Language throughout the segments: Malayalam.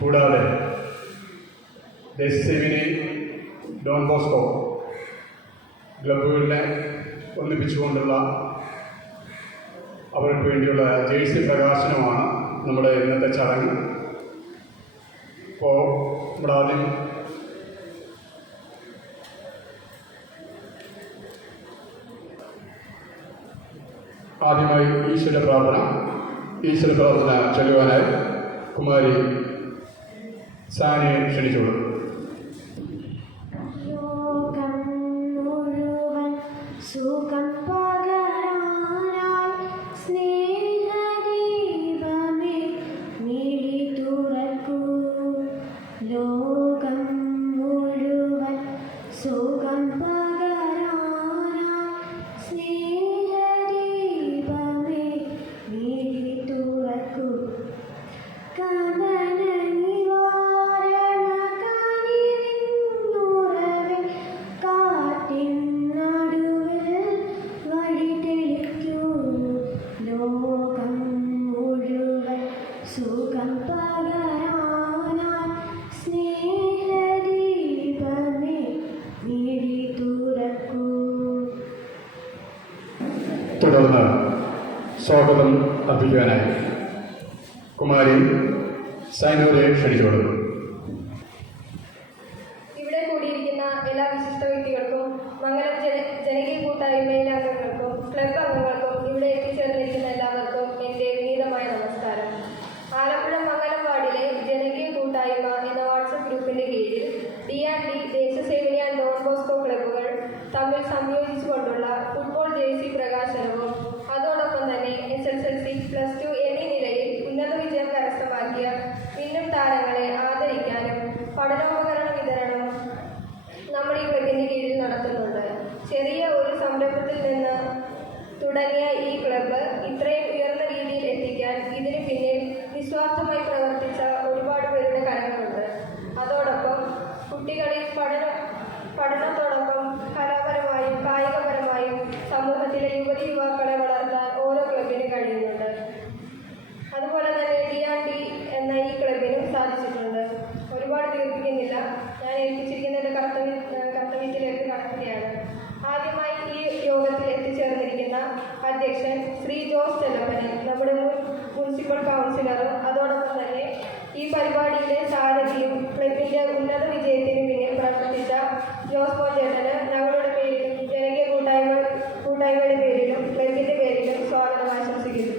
കൂടാതെ ദേശസേവിനി ഡോൺ ബോസ്കോ ക്ലബ്ബുകളിനെ ഒന്നിപ്പിച്ചുകൊണ്ടുള്ള അവർക്ക് വേണ്ടിയുള്ള ജേഴ്സി പ്രകാശനമാണ് നമ്മുടെ ഇന്നത്തെ ചടങ്ങ്. അപ്പോൾ നമ്മുടെ ആദ്യമായി ഈശ്വര പ്രാർത്ഥന ചൊല്ലുവാനായി കുമാരി സാനിയെ ക്ഷണിച്ചോളൂ. തുടർന്ന് സ്വാഗതം അർപ്പിക്കുവാനായി കുമാരി സൈനൂരെ ക്ഷണിച്ചോളൂ. ഇവിടെ കൂടിയിരിക്കുന്ന എല്ലാ വിശിഷ്ട വ്യക്തികൾക്കും മംഗലം ജനകീയ കൂട്ടായ്മയിലെ അംഗങ്ങൾക്കും ക്ലബ് അംഗങ്ങൾക്കും ഇവിടെ എത്തിച്ചേർന്നിരിക്കുന്ന എല്ലാവർക്കും എൻ്റെ വിനീതമായ നമസ്കാരം. ആലപ്പുഴ മംഗലം വാർഡിലെ ജനകീയ കൂട്ടായ്മ എന്ന വാട്സപ്പ് ഗ്രൂപ്പിൻ്റെ കീഴിൽ D&D Deshasevini and Don Bosco ക്ലബ്ബുകൾ തമ്മിൽ സംയോജിച്ചുകൊണ്ടുള്ള ഫുട്ബോൾ ജേഴ്സി പ്രകാശനവും അതോടൊപ്പം തന്നെ SSLC, +2 എന്നീ നിലയിൽ ഉന്നത വിജയം കരസ്ഥമാക്കിയ മിന്നും താരങ്ങളെ ആദരിക്കാനും പഠനോപകരണ വിതരണവും നമ്മൾ ഈ ക്ലബിൻ്റെ കീഴിൽ നടത്തുന്നുണ്ട്. ചെറിയ ഒരു സംരംഭത്തിൽ നിന്ന് തുടങ്ങിയ ഈ ക്ലബ്ബ് ഇത്രയും ഉയർന്ന രീതിയിൽ എത്തിക്കാൻ ഇതിന് പിന്നിൽ നിസ്വാർത്ഥമായി പ്രവർത്തിച്ച ഒരുപാട് പേരുടെ കരങ്ങളുണ്ട്. അതോടൊപ്പം കുട്ടികളിൽ പഠനത്തോടൊപ്പം കലാപരമായും കായികപരമായും സമൂഹത്തിലെ യുവതിയുവാക്കളെ വളർത്താൻ ഓരോ ക്ലബിനും കഴിയുന്നുണ്ട്. അതുപോലെ തന്നെ D&D എന്ന ഈ ക്ലബിനും സാധിച്ചിട്ടുണ്ട്. ഒരുപാട് ദീർഘിക്കുന്നില്ല, ഞാൻ ഏൽപ്പിച്ചിരിക്കുന്നതിൻ്റെ കർത്തവ്യത്തിലേക്ക് കടക്കുകയാണ്. ആദ്യമായി ഈ യോഗത്തിൽ എത്തിച്ചേർന്നിരിക്കുന്ന അധ്യക്ഷൻ ശ്രീ ജോസ് ചെല്ലപ്പനെ, നമ്മുടെ മുനിസിപ്പൽ കൗൺസിലറും അതോടൊപ്പം തന്നെ ഈ പരിപാടിയിലെ സാരഥിയും ക്ലബിൻ്റെ ഉന്നത വിജയത്തിന് പിന്നിൽ പ്രവർത്തിച്ച ജോസ് മോൻ ചേട്ടന് ഞങ്ങളുടെ പേരിലും ജനകീയ കൂട്ടായ്മയുടെ പേരിലും ക്ലബിൻ്റെ പേരിലും സ്വാഗതം ആശംസിക്കുന്നു.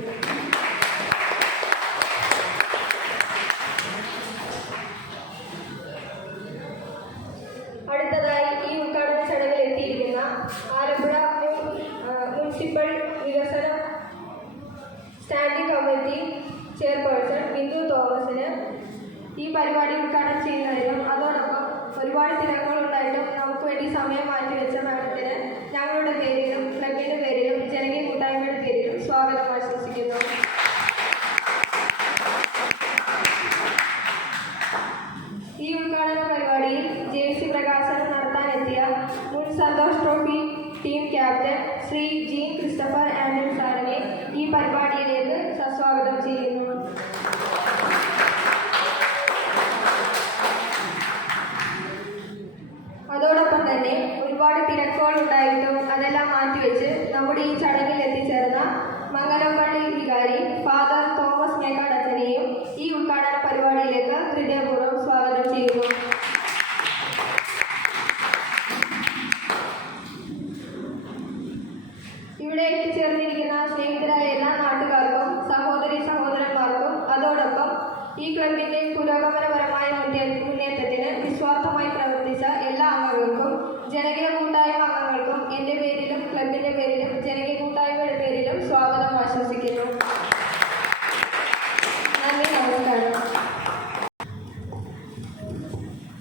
അടുത്തതായി ഈ ഉദ്ഘാടന ചടങ്ങിൽ എത്തിയിരിക്കുന്ന ആലപ്പുഴ മുനിസിപ്പൽ വികസന സ്റ്റാൻഡിംഗ് കമ്മിറ്റി ചെയർപേഴ്സൺ ബിന്ദു തോമസിന് ഈ പരിപാടി ഉദ്ഘാടനം ചെയ്യുന്നതിനും അതോടൊപ്പം ഒരുപാട് തിരക്കുകളുണ്ടായിട്ടും നമുക്ക് വേണ്ടി സമയം മാറ്റിവെച്ച മാഡത്തിന് ഞങ്ങളുടെ പേരിലും ക്ലബിൻ്റെ പേരിലും ജനകീയ കൂട്ടായ്മയുടെ പേരിലും സ്വാഗതം ആശംസിക്കുന്നു. ഈ ഉദ്ഘാടന പരിപാടിയിൽ ജേഴ്സി പ്രകാശനം നടത്താനെത്തിയ മുൻ Santosh trophy team captain Shri Jean Christopher Andrew സാറിനെ ഈ പരിപാടിയിലേക്ക് സസ്വാഗതം ചെയ്യുന്നു. അതോടൊപ്പം തന്നെ ഒരുപാട് തിരക്കുകളുണ്ടായിട്ടും അതെല്ലാം മാറ്റിവെച്ച് നമ്മുടെ ഈ ചടങ്ങിൽ എത്തിച്ചേർന്ന മംഗലപ്പള്ളി വികാരി ഫാദർ തോമസ് മേക്കാടച്ചനെയും ഈ ഉദ്ഘാടന പരിപാടിയിലേക്ക് ഹൃദയപൂർവ്വം സ്വാഗതം ചെയ്യുന്നു. ഇവിടെ എത്തിച്ചേർന്നിരിക്കുന്ന സ്നേഹിതരായ എല്ലാ നാട്ടുകാർക്കും സഹോദരന്മാർക്കും അതോടൊപ്പം ഈ ക്ലബിൻ്റെ പുരോഗമനപരമായ മുന്നേറ്റത്തിന് നിസ്വാർത്ഥമായി പ്രവർത്തിച്ച എല്ലാ അംഗങ്ങൾക്കും ജനകീയ കൂട്ടായ്മ അംഗങ്ങൾക്കും എൻ്റെ പേരിലും ക്ലബിൻ്റെ പേരിലും ജനകീയ കൂട്ടായ്മയുടെ പേരിലും സ്വാഗതം ആശംസിക്കുന്നു. നന്ദി, നമസ്കാരം.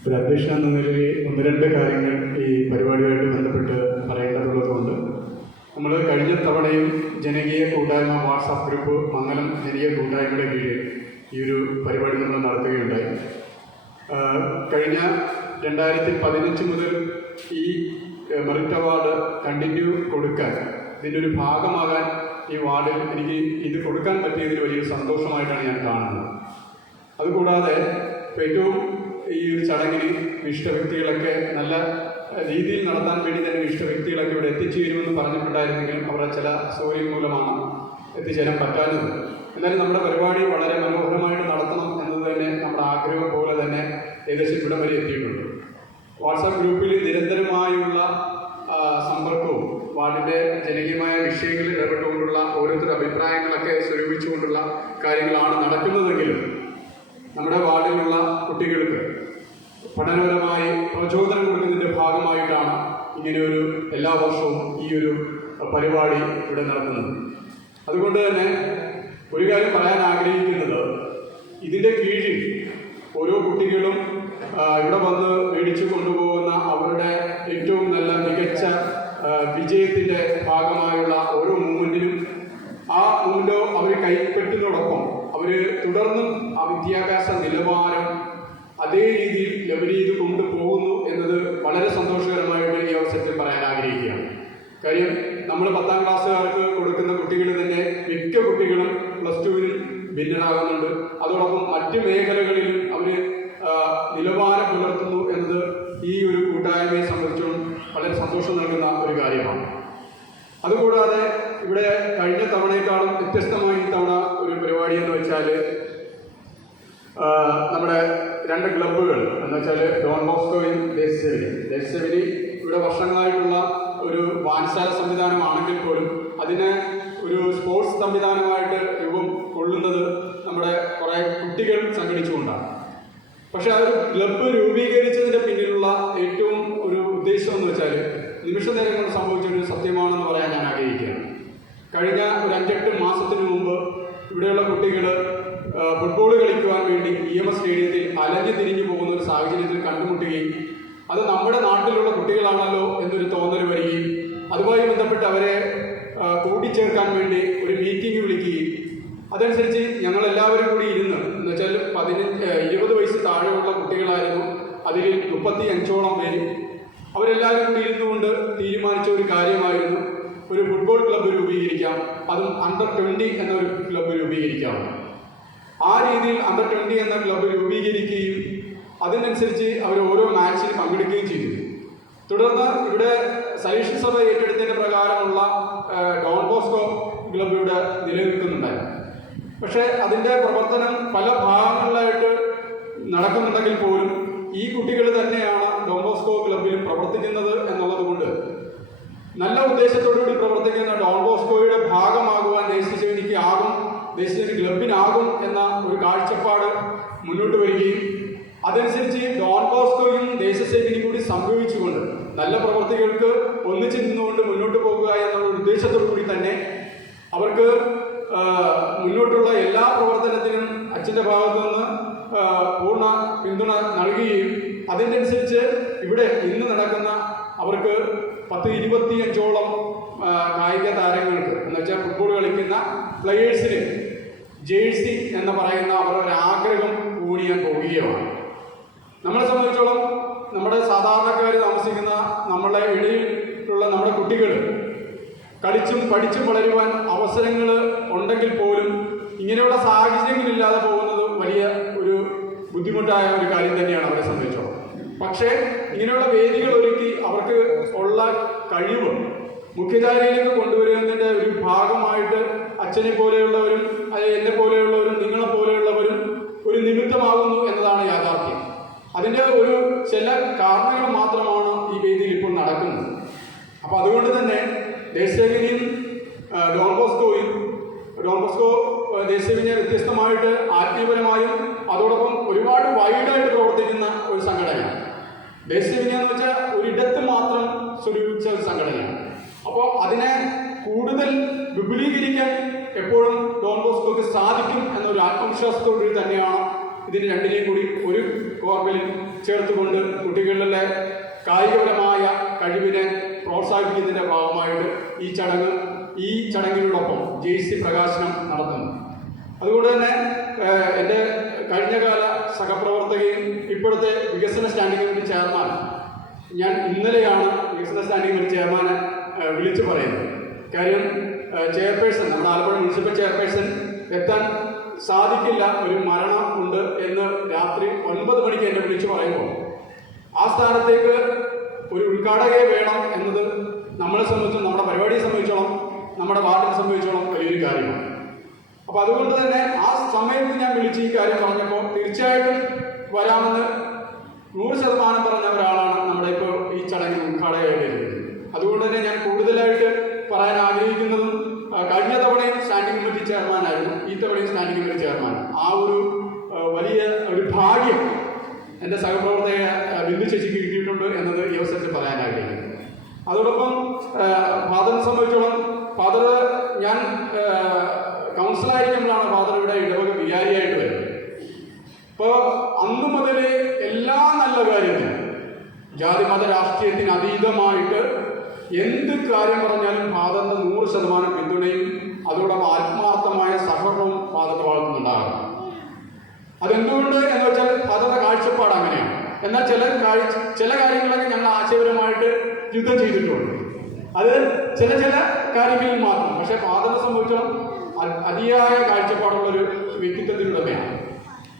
ഒരു അധ്യക്ഷൻ എന്ന നിലയിൽ 1-2 കാര്യങ്ങൾ ഈ പരിപാടിയുമായിട്ട് ബന്ധപ്പെട്ട് പറയേണ്ടതുള്ളതുകൊണ്ട് നമ്മൾ കഴിഞ്ഞ തവണയും ജനകീയ കൂട്ടായ്മ വാട്സാപ്പ് ഗ്രൂപ്പ് മംഗലം ജനകീയ കൂട്ടായ്മയുടെ കീഴിൽ ഈ ഒരു പരിപാടി നമ്മൾ നടത്തുകയുണ്ടായി. കഴിഞ്ഞ 2015 മുതൽ ഈ മെറിറ്റ് അവാർഡ് കണ്ടിന്യൂ കൊടുക്കാൻ, ഇതിൻ്റെ ഒരു ഭാഗമാകാൻ ഈ വാർഡിൽ എനിക്ക് ഇത് കൊടുക്കാൻ പറ്റിയതിൽ വലിയൊരു സന്തോഷമായിട്ടാണ് ഞാൻ കാണുന്നത്. അത് അതുകൂടാതെ ഏറ്റവും ഈ ഒരു ചടങ്ങിന് വിശിഷ്ട വ്യക്തികളൊക്കെ നല്ല രീതിയിൽ നടത്താൻ വേണ്ടി തന്നെ വിശിഷ്ട വ്യക്തികളൊക്കെ ഇവിടെ എത്തിച്ചേരുമെന്ന് പറഞ്ഞിട്ടുണ്ടായിരുന്നെങ്കിലും അവരുടെ ചില സൗകര്യം മൂലമാണ് എത്തിച്ചേരാൻ പറ്റാഞ്ഞത്. എന്നാലും നമ്മുടെ പരിപാടി വളരെ മനോഹരമായിട്ട് നടത്തണം എന്നത് തന്നെ നമ്മുടെ ആഗ്രഹം പോലെ തന്നെ ഏകദേശം ഇവിടം വരെ എത്തിയിട്ടുണ്ട്. വാട്സാപ്പ് ഗ്രൂപ്പിൽ നിരന്തരമായുള്ള സമ്പർക്കവും വാർഡിൻ്റെ ജനകീയമായ വിഷയങ്ങളിൽ ഇടപെട്ടുകൊണ്ടുള്ള ഓരോരുത്തരുടെ അഭിപ്രായങ്ങളൊക്കെ സ്വരൂപിച്ചുകൊണ്ടുള്ള കാര്യങ്ങളാണ് നടക്കുന്നതെങ്കിലും നമ്മുടെ വാർഡിലുള്ള കുട്ടികൾക്ക് പഠനപരമായി പ്രചോദനം കൊടുക്കുന്നതിൻ്റെ ഭാഗമായിട്ടാണ് ഇങ്ങനെയൊരു എല്ലാ വർഷവും ഈ ഒരു പരിപാടി ഇവിടെ നടത്തുന്നത്. അതുകൊണ്ട് തന്നെ ഒരു കാര്യം പറയാൻ ആഗ്രഹിക്കുന്നത്, ഇതിൻ്റെ കീഴിൽ ഓരോ കുട്ടികളും ഇവിടെ വന്ന് മേടിച്ചു കൊണ്ടുപോകുന്ന അവരുടെ ഏറ്റവും നല്ല മികച്ച വിജയത്തിൻ്റെ ഭാഗമായുള്ള ഓരോ മൂവ്മെൻറ്റിനും ആ മൂവ്മെൻറ്റോ അവർ കൈപ്പറ്റുന്നതോടൊപ്പം അവർ തുടർന്നും ആ വിദ്യാഭ്യാസ നിലവാരം അതേ രീതിയിൽ ലെവൽ ചെയ്ത് കൊണ്ടുപോകുന്നു എന്നത് വളരെ സന്തോഷകരമായിട്ട് ഈ അവസരത്തിൽ പറയാൻ ആഗ്രഹിക്കുകയാണ്. കാര്യം നമ്മൾ 10ാം ക്ലാസ്സുകാർക്ക് കൊടുക്കുന്ന കുട്ടികൾ തന്നെ മിക്ക കുട്ടികളും +2-നും ഭിന്നരാകുന്നുണ്ട്. അതോടൊപ്പം മറ്റ് മേഖലകളിലും അവർ നിലവാരം പുലർത്തുന്നു എന്നത് ഈ ഒരു കൂട്ടായ്മയെ സംബന്ധിച്ചും വളരെ സന്തോഷം നൽകുന്ന ഒരു കാര്യമാണ്. അതുകൂടാതെ ഇവിടെ കഴിഞ്ഞ തവണയെക്കാളും വ്യത്യസ്തമായി ഇത്തവണ ഒരു പരിപാടി എന്ന് വെച്ചാൽ നമ്മുടെ 2 ക്ലബ്ബുകൾ എന്ന് വെച്ചാൽ ഡോൺ ബോസ്കോയും ദേശസേവിനി ഇവിടെ വർഷങ്ങളായിട്ടുള്ള ഒരു വായനശാല സംവിധാനമാണെങ്കിൽ പോലും അതിന് ഒരു സ്പോർട്സ് സംവിധാനമായിട്ട് രൂപം കൊള്ളുന്നത് നമ്മുടെ കുറേ കുട്ടികൾ സംഘടിച്ചുകൊണ്ടാണ്. പക്ഷെ ആ ഒരു ക്ലബ്ബ് രൂപീകരിച്ചതിൻ്റെ പിന്നിലുള്ള ഏറ്റവും ഒരു ഉദ്ദേശം എന്ന് വെച്ചാൽ നിമിഷ നേരം കൊണ്ട് സംഭവിച്ചൊരു സത്യമാണെന്ന് പറയാൻ ഞാൻ ആഗ്രഹിക്കുകയാണ്. കഴിഞ്ഞ ഒരു 5-8 മാസത്തിന് മുമ്പ് ഇവിടെയുള്ള കുട്ടികൾ ഫുട്ബോൾ കളിക്കുവാൻ വേണ്ടി EMS സ്റ്റേഡിയത്തിൽ അലഞ്ഞു തിരിഞ്ഞു പോകുന്ന ഒരു സാഹചര്യത്തിൽ കണ്ടുമുട്ടുകയും അത് നമ്മുടെ നാട്ടിലുള്ള കുട്ടികളാണല്ലോ എന്നൊരു തോന്നൽ വരികയും അതുമായി ബന്ധപ്പെട്ട് അവരെ കൂട്ടിച്ചേർക്കാൻ വേണ്ടി ഒരു മീറ്റിംഗ് വിളിക്കുകയും അതനുസരിച്ച് ഞങ്ങളെല്ലാവരും കൂടി ഇരുന്ന് എന്ന് വെച്ചാൽ 20 വയസ്സ് താഴെയുള്ള കുട്ടികളായിരുന്നു. അതിൽ 35ഓളം പേര് അവരെല്ലാവരും കൂടി ഇരുന്നുകൊണ്ട് തീരുമാനിച്ച ഒരു കാര്യമായിരുന്നു ഒരു ഫുട്ബോൾ ക്ലബ്ബ് രൂപീകരിക്കാം, അതും അണ്ടർ 20 എന്നൊരു ക്ലബ്ബ് രൂപീകരിക്കാം. ആ രീതിയിൽ അണ്ടർ 20 എന്ന ക്ലബ്ബ് രൂപീകരിക്കുകയും അതിനനുസരിച്ച് അവർ ഓരോ മാച്ചിൽ പങ്കെടുക്കുകയും ചെയ്തു. തുടർന്ന് ഇവിടെ സൈനിക സഭ ഏറ്റെടുത്തതിൻ്റെ പ്രകാരമുള്ള ഡോൺ ബോസ്കോ ക്ലബ്ബ് ഇവിടെ നിലനിൽക്കുന്നുണ്ടായിരുന്നു. പക്ഷേ അതിൻ്റെ പ്രവർത്തനം പല ഭാഗങ്ങളിലായിട്ട് നടക്കുന്നുണ്ടെങ്കിൽ പോലും ഈ കുട്ടികൾ തന്നെയാണ് ഡോൺ ബോസ്കോ ക്ലബ്ബിൽ പ്രവർത്തിക്കുന്നത് എന്നുള്ളത് കൊണ്ട് നല്ല ഉദ്ദേശത്തോടുകൂടി പ്രവർത്തിക്കുന്ന ഡോൺ ബോസ്കോയുടെ ഭാഗമാകുവാൻ ദേശസേവനിക്ക് ആകും, ദേശസേവനി ക്ലബിനാകും എന്ന ഒരു കാഴ്ചപ്പാട് മുന്നോട്ട് വരികയും അതനുസരിച്ച് ഡോൺ ബോസ്കോയും ദേശസേവനിയും കൂടി സംഭവിച്ചുകൊണ്ട് നല്ല പ്രവർത്തികൾക്ക് ഒന്നിച്ചു നിന്നുകൊണ്ട് മുന്നോട്ട് പോകുക എന്നുള്ള ഉദ്ദേശത്തോടു കൂടി തന്നെ അവർക്ക് മുന്നോട്ടുള്ള എല്ലാ പ്രവർത്തനത്തിനും അച്ഛൻ്റെ ഭാഗത്തു നിന്ന് പൂർണ്ണ പിന്തുണ നൽകുകയും അതിനനുസരിച്ച് ഇവിടെ ഇന്ന് നടക്കുന്ന അവർക്ക് 10-25ഓളം കായിക താരങ്ങൾക്ക് എന്ന് വെച്ചാൽ ഫുട്ബോൾ കളിക്കുന്ന പ്ലെയേഴ്സിന് ജേഴ്സി എന്ന് പറയുന്ന അവരുടെ ആഗ്രഹം ഊണിയാൻ പോവുകയാണ്. നമ്മളെ സംബന്ധിച്ചോളം നമ്മുടെ സാധാരണക്കാർ താമസിക്കുന്ന നമ്മളെ ഇടയിലുള്ള നമ്മുടെ കുട്ടികൾ കളിച്ചും പഠിച്ചും വളരുവാൻ അവസരങ്ങൾ ഉണ്ടെങ്കിൽ പോലും ഇങ്ങനെയുള്ള സാഹചര്യങ്ങളില്ലാതെ പോകുന്നത് വലിയ ഒരു ബുദ്ധിമുട്ടായ ഒരു കാര്യം തന്നെയാണ് അവരെ സംബന്ധിച്ചോളം. പക്ഷേ ഇങ്ങനെയുള്ള വേദികൾ ഒരുക്കി അവർക്ക് ഉള്ള കഴിവ് മുഖ്യധാരയിലേക്ക് കൊണ്ടുവരുന്നതിൻ്റെ ഒരു ഭാഗമായിട്ട് അച്ഛനെ പോലെയുള്ളവരും എന്നെ പോലെയുള്ളവരും നിങ്ങളെ പോലെയുള്ളവരും ഒരു നിമിത്തമാകുന്നു എന്നതാണ് യാഥാർത്ഥ്യം. അതിൻ്റെ ഒരു ചില കാരണങ്ങൾ മാത്രമാണ് ഈ വേദിയിൽ ഇപ്പോൾ നടക്കുന്നത്. അപ്പോൾ അതുകൊണ്ട് തന്നെ ദേശസേവനിയും ഡോൺ ബോസ്കോ ദേശസേവനിയെ വ്യത്യസ്തമായിട്ട് ആത്മീയപരമായും അതോടൊപ്പം ഒരുപാട് വൈഡായിട്ട് പ്രവർത്തിക്കുന്ന ഒരു സംഘടനയാണ്. ദേശസേവനി എന്ന് വെച്ചാൽ ഒരിടത്ത് മാത്രം സ്വരൂപിച്ച ഒരു സംഘടനയാണ്. അപ്പോൾ അതിനെ കൂടുതൽ വിപുലീകരിക്കാൻ എപ്പോഴും ഡോൺ ബോസ്കോക്ക് സാധിക്കും എന്നൊരു ആത്മവിശ്വാസത്തോടുകൂടി തന്നെയാണ് ഇതിന് രണ്ടിനെയും കൂടി ഒരു കോർബിൽ ചേർത്തുകൊണ്ട് കുട്ടികളിലെ കായികപരമായ കഴിവിനെ പ്രോത്സാഹിപ്പിക്കുന്നതിൻ്റെ ഭാഗമായിട്ട് ഈ ചടങ്ങിനോടൊപ്പം ജേഴ്സി പ്രകാശനം നടത്തുന്നു. അതുകൊണ്ട് തന്നെ എൻ്റെ കഴിഞ്ഞകാല സഹപ്രവർത്തകയും ഇപ്പോഴത്തെ വികസന സ്റ്റാൻഡിംഗ് കമ്മിറ്റി ചെയർമാൻ ഞാൻ ഇന്നലെയാണ് വികസന സ്റ്റാൻഡിംഗ് കമ്മിറ്റി ചെയർമാനെ വിളിച്ചു പറയുന്നത്. കാര്യം ചെയർപേഴ്സൺ നമ്മുടെ ആലപ്പുഴ മുനിസിപ്പൽ ചെയർപേഴ്സൺ എത്താൻ സാധിക്കില്ല, ഒരു മരണം ഉണ്ട് എന്ന് രാത്രി 9 മണിക്ക് എന്നെ വിളിച്ച് പറയുമ്പോൾ ആ സ്ഥാനത്തേക്ക് ഒരു ഉദ്ഘാടകയെ വേണം എന്നത് നമ്മളെ സംബന്ധിച്ചും നമ്മുടെ പരിപാടിയെ സംബന്ധിച്ചോളം നമ്മുടെ വാർഡിനെ സംബന്ധിച്ചോളം വലിയൊരു കാര്യമാണ്. അപ്പോൾ അതുകൊണ്ട് തന്നെ ആ സമയത്ത് ഞാൻ വിളിച്ച് ഈ കാര്യം പറഞ്ഞപ്പോൾ തീർച്ചയായിട്ടും വരാമെന്ന് 100% പറഞ്ഞ ഒരാളാണ് നമ്മുടെ ഇപ്പോൾ ഈ ചടങ്ങിൽ ഉദ്ഘാടകയായിട്ട്. അതുകൊണ്ട് തന്നെ ഞാൻ കൂടുതലായിട്ട് പറയാൻ ആഗ്രഹിക്കുന്നതും കഴിഞ്ഞ തവണയും സ്റ്റാൻഡിംഗ് കമ്മിറ്റി ചെയർമാനായിരുന്നു, ഈ തവണയും സ്റ്റാൻഡിംഗ് കമ്മിറ്റി ചെയർമാൻ. ആ ഒരു വലിയ ഒരു ഭാഗ്യം എൻ്റെ സഹപ്രവർത്തക ബിന്ദു ചേച്ചിക്ക് കിട്ടിയിട്ടുണ്ട് എന്നത് ഈ അവസരത്തിൽ പറയാൻ ആഗ്രഹിക്കുന്നു. അതോടൊപ്പം ഫാദറിനെ സംബന്ധിച്ചോളം ഫാദർ ഞാൻ കൗൺസിലായിരിക്കുമ്പോഴാണ് ഫാദർ ഇവിടെ ഇടവക വികാരിയായിട്ട് വരുന്നത്. അപ്പോൾ അന്നു മുതൽ എല്ലാ നല്ല കാര്യത്തിനും ജാതി മത രാഷ്ട്രീയത്തിന് അതീതമായിട്ട് എന്ത് കാര്യം പറഞ്ഞാലും ഫാദറിൻ്റെ 100% പിന്തുണയും അതോടൊപ്പം ആത്മാർത്ഥമായ സഹകരണവും ഫാദറിന്റെ ഭാഗത്തുനിന്നുണ്ടാകും. അതെന്തുകൊണ്ട് എന്ന് വെച്ചാൽ ഫാദറിന്റെ കാഴ്ചപ്പാട് അങ്ങനെയാണ്. എന്നാൽ ചില കാര്യങ്ങളൊക്കെ ഞങ്ങൾ ആശയപരമായിട്ട് യുദ്ധം ചെയ്തിട്ടുണ്ട്. അത് ചില കാര്യങ്ങളിൽ മാത്രം. പക്ഷെ ഫാദറിനെ സംബന്ധിച്ചോളം അതിയായ കാഴ്ചപ്പാടുള്ളൊരു വ്യക്തിത്വത്തിനുടമയാണ്.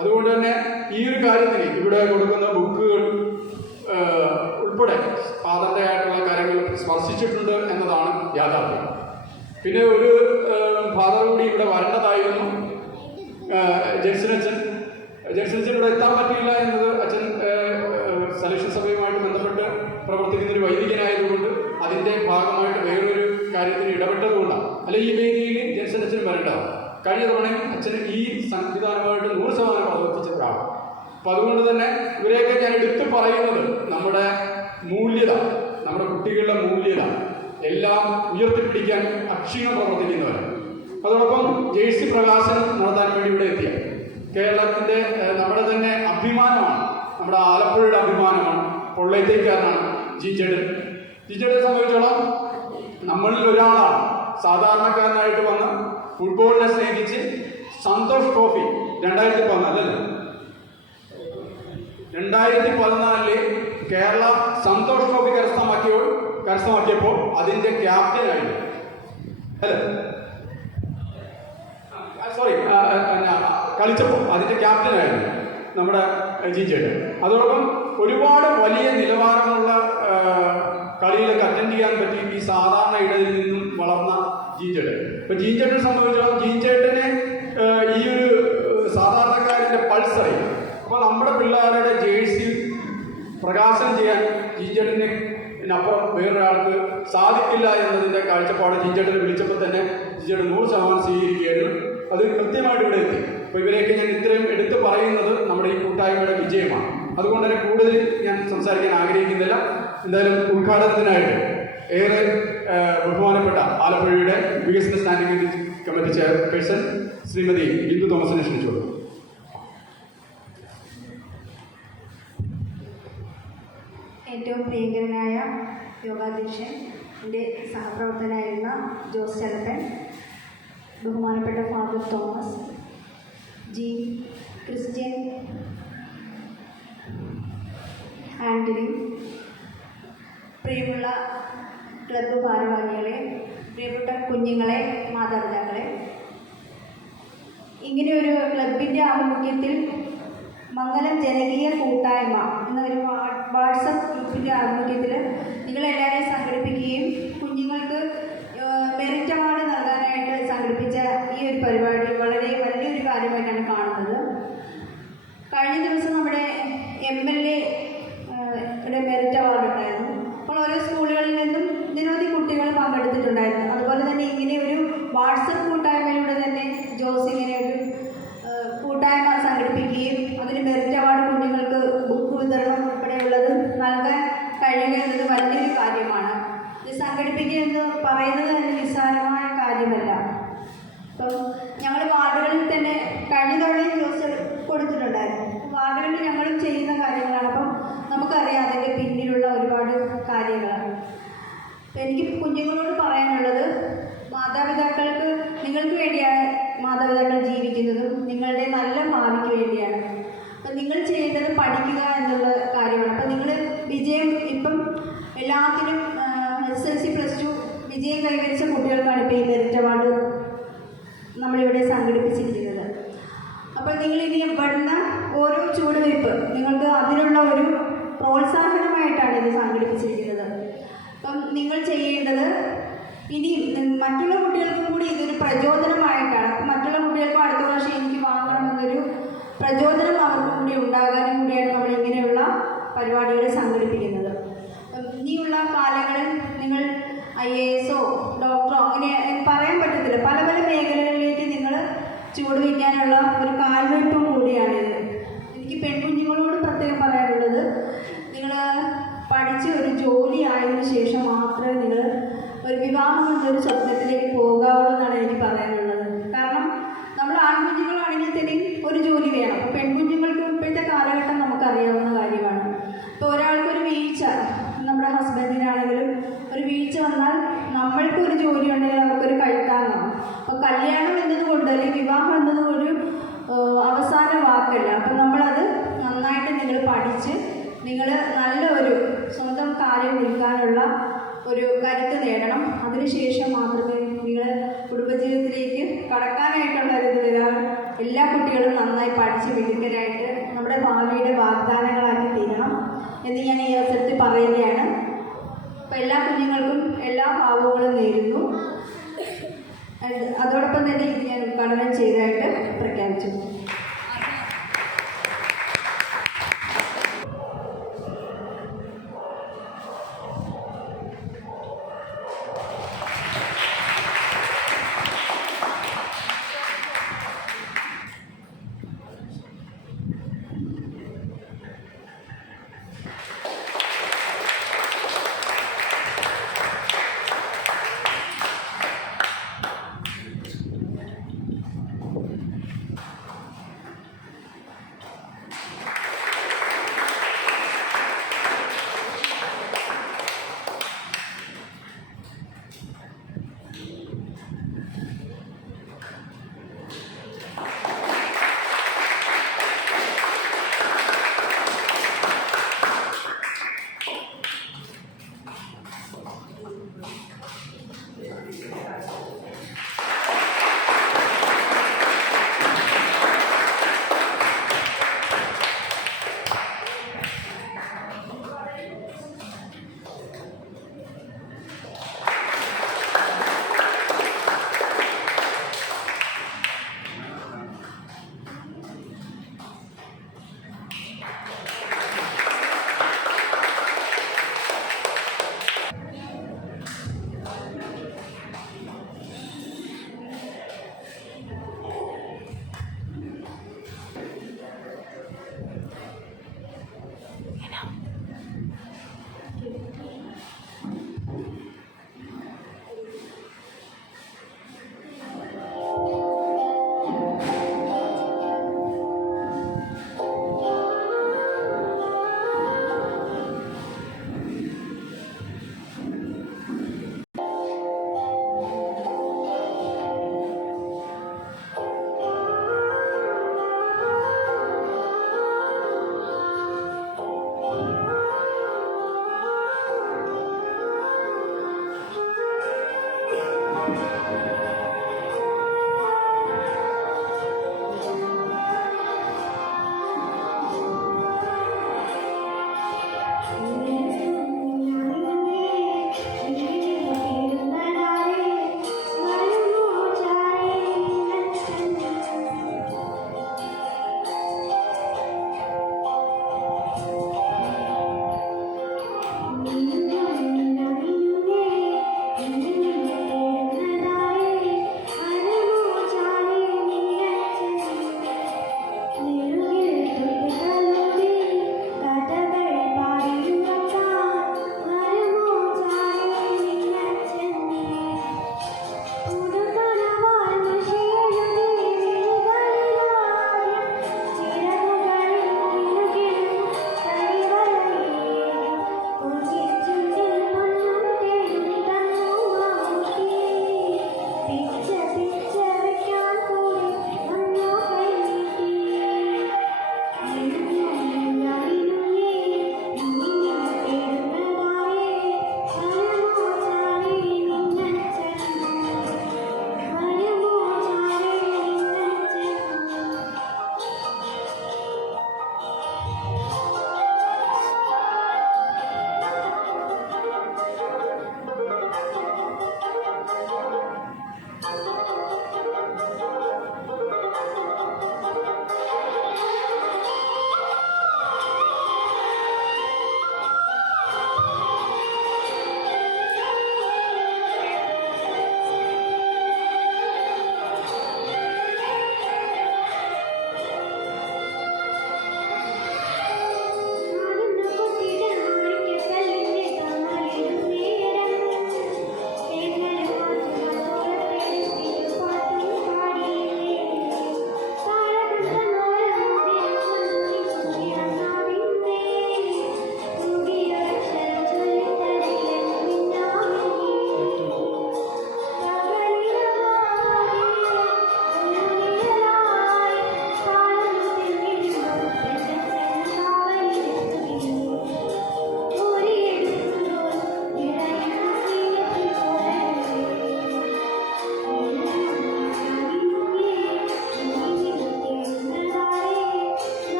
അതുകൊണ്ട് തന്നെ ഈ ഒരു കാര്യത്തിന് ഇവിടെ കൊടുക്കുന്ന ബുക്കുകൾ ഉൾപ്പെടെ ഫാദറിൻ്റെ ആയിട്ടുള്ള കാര്യങ്ങൾ സ്പർശിച്ചിട്ടുണ്ട് എന്നതാണ് യാഥാർത്ഥ്യം. പിന്നെ ഒരു ഫാദർ കൂടി ഇവിടെ വരേണ്ടതായിരുന്നു, ജെൻസൻ ഇവിടെ എത്താൻ പറ്റിയില്ല എന്നത് അച്ഛൻ സലക്ഷൻ സഭയുമായിട്ട് ബന്ധപ്പെട്ട് പ്രവർത്തിക്കുന്ന ഒരു വൈദികനായതുകൊണ്ട് അതിൻ്റെ ഭാഗമായിട്ട് വേറൊരു കാര്യത്തിന് ഇടപെട്ടതുകൊണ്ടാണ്. അല്ല, ഈ വേദിയിൽ ജെൻസൻ അച്ഛനും വരേണ്ടതാണ്. കഴിഞ്ഞ തവണയും അച്ഛൻ ഈ സംവിധാനമായിട്ട് 100% പ്രവർത്തിച്ചതാണ്. അപ്പം അതുകൊണ്ട് തന്നെ ഇവരെയൊക്കെ ഞാൻ എടുത്തു പറയുന്നത് നമ്മുടെ മൂല്യത, നമ്മുടെ കുട്ടികളുടെ മൂല്യത എല്ലാം ഉയർത്തിപ്പിടിക്കാൻ അക്ഷീണം പ്രവർത്തിക്കുന്നവരാണ്. അതോടൊപ്പം ജേഴ്സി പ്രകാശനം നടത്താൻ വേണ്ടി ഇവിടെ എത്തിയ കേരളത്തിൻ്റെ നമ്മുടെ തന്നെ അഭിമാനമാണ്, നമ്മുടെ ആലപ്പുഴയുടെ അഭിമാനമാണ്, പൊള്ളയത്തേക്കാരനാണ് ജിജേട്ടനെ സംബന്ധിച്ചോളം നമ്മളിൽ ഒരാളാണ്. സാധാരണക്കാരനായിട്ട് വന്ന് ഫുട്ബോളിനെ സ്നേഹിച്ച് സന്തോഷ് ട്രോഫി 2014 കേരള സന്തോഷ് ട്രോഫി കരസ്ഥമാക്കിയപ്പോൾ അതിൻ്റെ ക്യാപ്റ്റനായിരുന്നു. കളിച്ചപ്പോൾ അതിൻ്റെ ക്യാപ്റ്റനായിരുന്നു നമ്മുടെ ജിജേട്ടൻ. അതോടൊപ്പം ഒരുപാട് വലിയ നിലവാരമുള്ള കളിയിലൊക്കെ അറ്റൻഡ് ചെയ്യാൻ പറ്റി ഈ സാധാരണ ഇടയിൽ നിന്നും വളർന്ന ജിജേട്ടൻ. ഇപ്പൊ ജിജേട്ടനെ സംബന്ധിച്ചിടത്തോളം ജിജേട്ടനെ ഈ ഒരു സാധാരണക്കാരൻ്റെ പൾസറി. അപ്പോൾ നമ്മുടെ പിള്ളേരുടെ ജേഴ്സി പ്രകാശനം ചെയ്യാൻ ജിജേട്ടനപ്പുറം വേറൊരാൾക്ക് സാധിക്കില്ല എന്നതിൻ്റെ കാഴ്ചപ്പാട് ജിജേട്ടനെ വിളിച്ചപ്പോൾ തന്നെ ജിജേട്ടൻ 100% സ്വീകരിക്കുകയായിരുന്നു. അത് കൃത്യമായിട്ട് ഇവിടെ എത്തി. അപ്പോൾ ഇവരെയൊക്കെ ഞാൻ ഇത്രയും എടുത്തു പറയുന്നത് നമ്മുടെ ഈ കൂട്ടായ്മയുടെ വിജയമാണ്. അതുകൊണ്ട് തന്നെ കൂടുതൽ ഞാൻ സംസാരിക്കാൻ ആഗ്രഹിക്കുന്നില്ല. എന്തായാലും ഉദ്ഘാടനത്തിനായിട്ട് ഏറെ ബഹുമാനപ്പെട്ട ആലപ്പുഴയുടെ വികസന standing committee chairperson Shrimati Bindu തോമസിനെ ക്ഷണിച്ചോളൂ. ഏറ്റവും പ്രിയങ്കരനായ യോഗാധ്യക്ഷൻ, എൻ്റെ സഹപ്രവർത്തകനായിരുന്ന ജോസ് ചലപ്പൻ, ബഹുമാനപ്പെട്ട father Thomas G, Christian Antony, പ്രിയമുള്ള ക്ലബ്ബ് ഭാരവാഹികളെ, പ്രിയപ്പെട്ട കുഞ്ഞുങ്ങളെ, മാതാപിതാക്കളെ, ഇങ്ങനെയൊരു ക്ലബിൻ്റെ ആഭിമുഖ്യത്തിൽ മംഗലം ജനകീയ കൂട്ടായ്മ എന്നൊരു വാട്സപ്പ് ഗ്രൂപ്പിൻ്റെ ആഭിമുഖ്യത്തിൽ നിങ്ങളെല്ലാവരെയും സംഘടിപ്പിക്കുകയും കുഞ്ഞുങ്ങൾക്ക് മെറിറ്റ് അവാർഡ് നൽകാനായിട്ട് സംഘടിപ്പിച്ച ഈ ഒരു പരിപാടി വളരെ വലിയൊരു കാര്യമായിട്ടാണ് കാണുന്നത്. കഴിഞ്ഞ ദിവസം നമ്മുടെ MLA മെറിറ്റ് അവാർഡ് ഉണ്ടായിരുന്നു. അപ്പോൾ ഓരോ സ്കൂളുകളിൽ നിന്നും നിരവധി കുട്ടികൾ പങ്കെടുത്തിട്ടുണ്ടായിരുന്നു. അതുപോലെ തന്നെ ഇങ്ങനെ ഒരു വാട്സപ്പ് കൂട്ടായ്മയിലൂടെ തന്നെ ജോസ് ഇങ്ങനെ ഒരു കൂട്ടായ്മ സംഘടിപ്പിക്കുകയും അതിന് മെറിറ്റ് അവാർഡ് കുഞ്ഞുങ്ങൾക്ക് ബുക്ക് വിതരണം ഉൾപ്പെടെയുള്ളത് നൽകാൻ കഴിയുക എന്നത് വലിയൊരു കാര്യമാണ്. ഇത് സംഘടിപ്പിക്കുക എന്ന് പറയുന്നത് തന്നെ നിസ്സാരമായ കാര്യമല്ല. അപ്പം ഞങ്ങൾ വാർഡുകളിൽ തന്നെ കഴിഞ്ഞ തവണയും ജോസ് കൊടുത്തിട്ടുണ്ടായിരുന്നു. വാർഡുകളിൽ ഞങ്ങളും ചെയ്യുന്ന കാര്യങ്ങളാണ്. അപ്പം നമുക്കറിയാം അതിൻ്റെ പിന്നിലുള്ള ഒരുപാട് കാര്യങ്ങളാണ്. അപ്പം എനിക്ക് കുഞ്ഞുങ്ങളോട് പറയാനുള്ളത്, മാതാപിതാക്കൾക്ക് നിങ്ങൾക്ക് വേണ്ടിയാണ് മാതാപിതാക്കൾ ജീവിക്കുന്നതും നിങ്ങളുടെ നല്ല ഭാവിക്ക് വേണ്ടിയാണ്. അപ്പം നിങ്ങൾ ചെയ്യേണ്ടത് പഠിക്കുക എന്നുള്ള കാര്യമാണ്. അപ്പം നിങ്ങൾ വിജയം ഇപ്പം എല്ലാത്തിനും SSLC +2 വിജയം കൈവരിച്ച കുട്ടികൾക്കാണ് ഇപ്പോൾ ഈ മെറിറ്റ് അവാർഡ് നമ്മളിവിടെ സംഘടിപ്പിച്ചിരിക്കുന്നത്. അപ്പോൾ നിങ്ങൾ ഇനി ഇവിടുന്ന് അപ്പം നിങ്ങൾ ചെയ്യേണ്ടത് ഇനിയും മറ്റുള്ള കുട്ടികൾക്കും കൂടി ഇതൊരു പ്രചോദനമായിട്ടാണ്. അപ്പം മറ്റുള്ള കുട്ടികൾക്കും അടുത്ത പ്രാവശ്യം എനിക്ക് വാങ്ങണമെന്നൊരു പ്രചോദനം അവർക്കും കൂടി ഉണ്ടാകാനും കൂടിയാണ് നമ്മൾ ഇങ്ങനെയുള്ള പരിപാടികൾ സംഘടിപ്പിക്കുന്നത്. ഇനിയുള്ള കാലങ്ങളിൽ നിങ്ങൾ IAS ഡോക്ടറോ അങ്ങനെ പറയാൻ പറ്റത്തില്ല, പല പല മേഖലകളിലേക്ക് നിങ്ങൾ ചുവടുവയ്ക്കാനുള്ള ഒരു കാൽവെപ്പും കൂടിയാണിത്. എനിക്ക് പെൺകുഞ്ഞുങ്ങളോട് പ്രത്യേകം പറയാനുള്ളത്, നിങ്ങൾ പഠിച്ച് ഒരു ജോലി ആയതിനു ശേഷം മാത്രമേ നിങ്ങൾ ഒരു വിവാഹം എന്നൊരു സ്വപ്നത്തിലേക്ക് പോകാവുള്ളൂ എന്നാണ് എനിക്ക് പറയാനുള്ളത്. കാരണം നമ്മൾ ആൺകുഞ്ഞുങ്ങളാണെങ്കിൽ തന്നെ ഒരു ജോലി വേണം. അപ്പോൾ പെൺകുഞ്ഞുങ്ങൾക്ക് ഇപ്പോഴത്തെ കാലഘട്ടം നമുക്കറിയാവുന്ന കാര്യമാണ്. ഇപ്പോൾ ഒരാൾക്കൊരു വീഴ്ച, നമ്മുടെ ഹസ്ബൻഡിനാണെങ്കിലും ഒരു വീഴ്ച വന്നാൽ നമ്മൾക്ക് ഒരു ജോലി ഉണ്ടെങ്കിൽ അവർക്കൊരു കൈത്താങ്ങാണ്. അപ്പോൾ കല്യാണം എന്നതുകൊണ്ട് അല്ലെങ്കിൽ വിവാഹം എന്നത് ഒരു അവസാന വാക്കല്ല. അപ്പം നമ്മളത് നന്നായിട്ട് നിങ്ങൾ പഠിച്ച് നിങ്ങൾ നല്ല ഒരു സ്വന്തം കാര്യം നിൽക്കാനുള്ള ഒരു കരുത്ത് നേടണം. അതിനുശേഷം മാത്രമേ നിങ്ങൾ കുടുംബജീവിതത്തിലേക്ക് കടക്കാനായിട്ടുള്ള ഒരു വരാൻ. എല്ലാ കുട്ടികളും നന്നായി പഠിച്ച് മിടുക്കരായിട്ട് നമ്മുടെ ഭാവിയുടെ വാഗ്ദാനങ്ങളാക്കി തീരണം എന്ന് ഞാൻ ഈ അവസരത്തിൽ പറയുകയാണ്. അപ്പോൾ എല്ലാ കുഞ്ഞുങ്ങൾക്കും എല്ലാ ഭാവങ്ങളും നേരുന്നു. അതോടൊപ്പം തന്നെ ഇത് ഞാൻ ഉദ്ഘാടനം ചെയ്തതായിട്ട് പ്രഖ്യാപിച്ചു.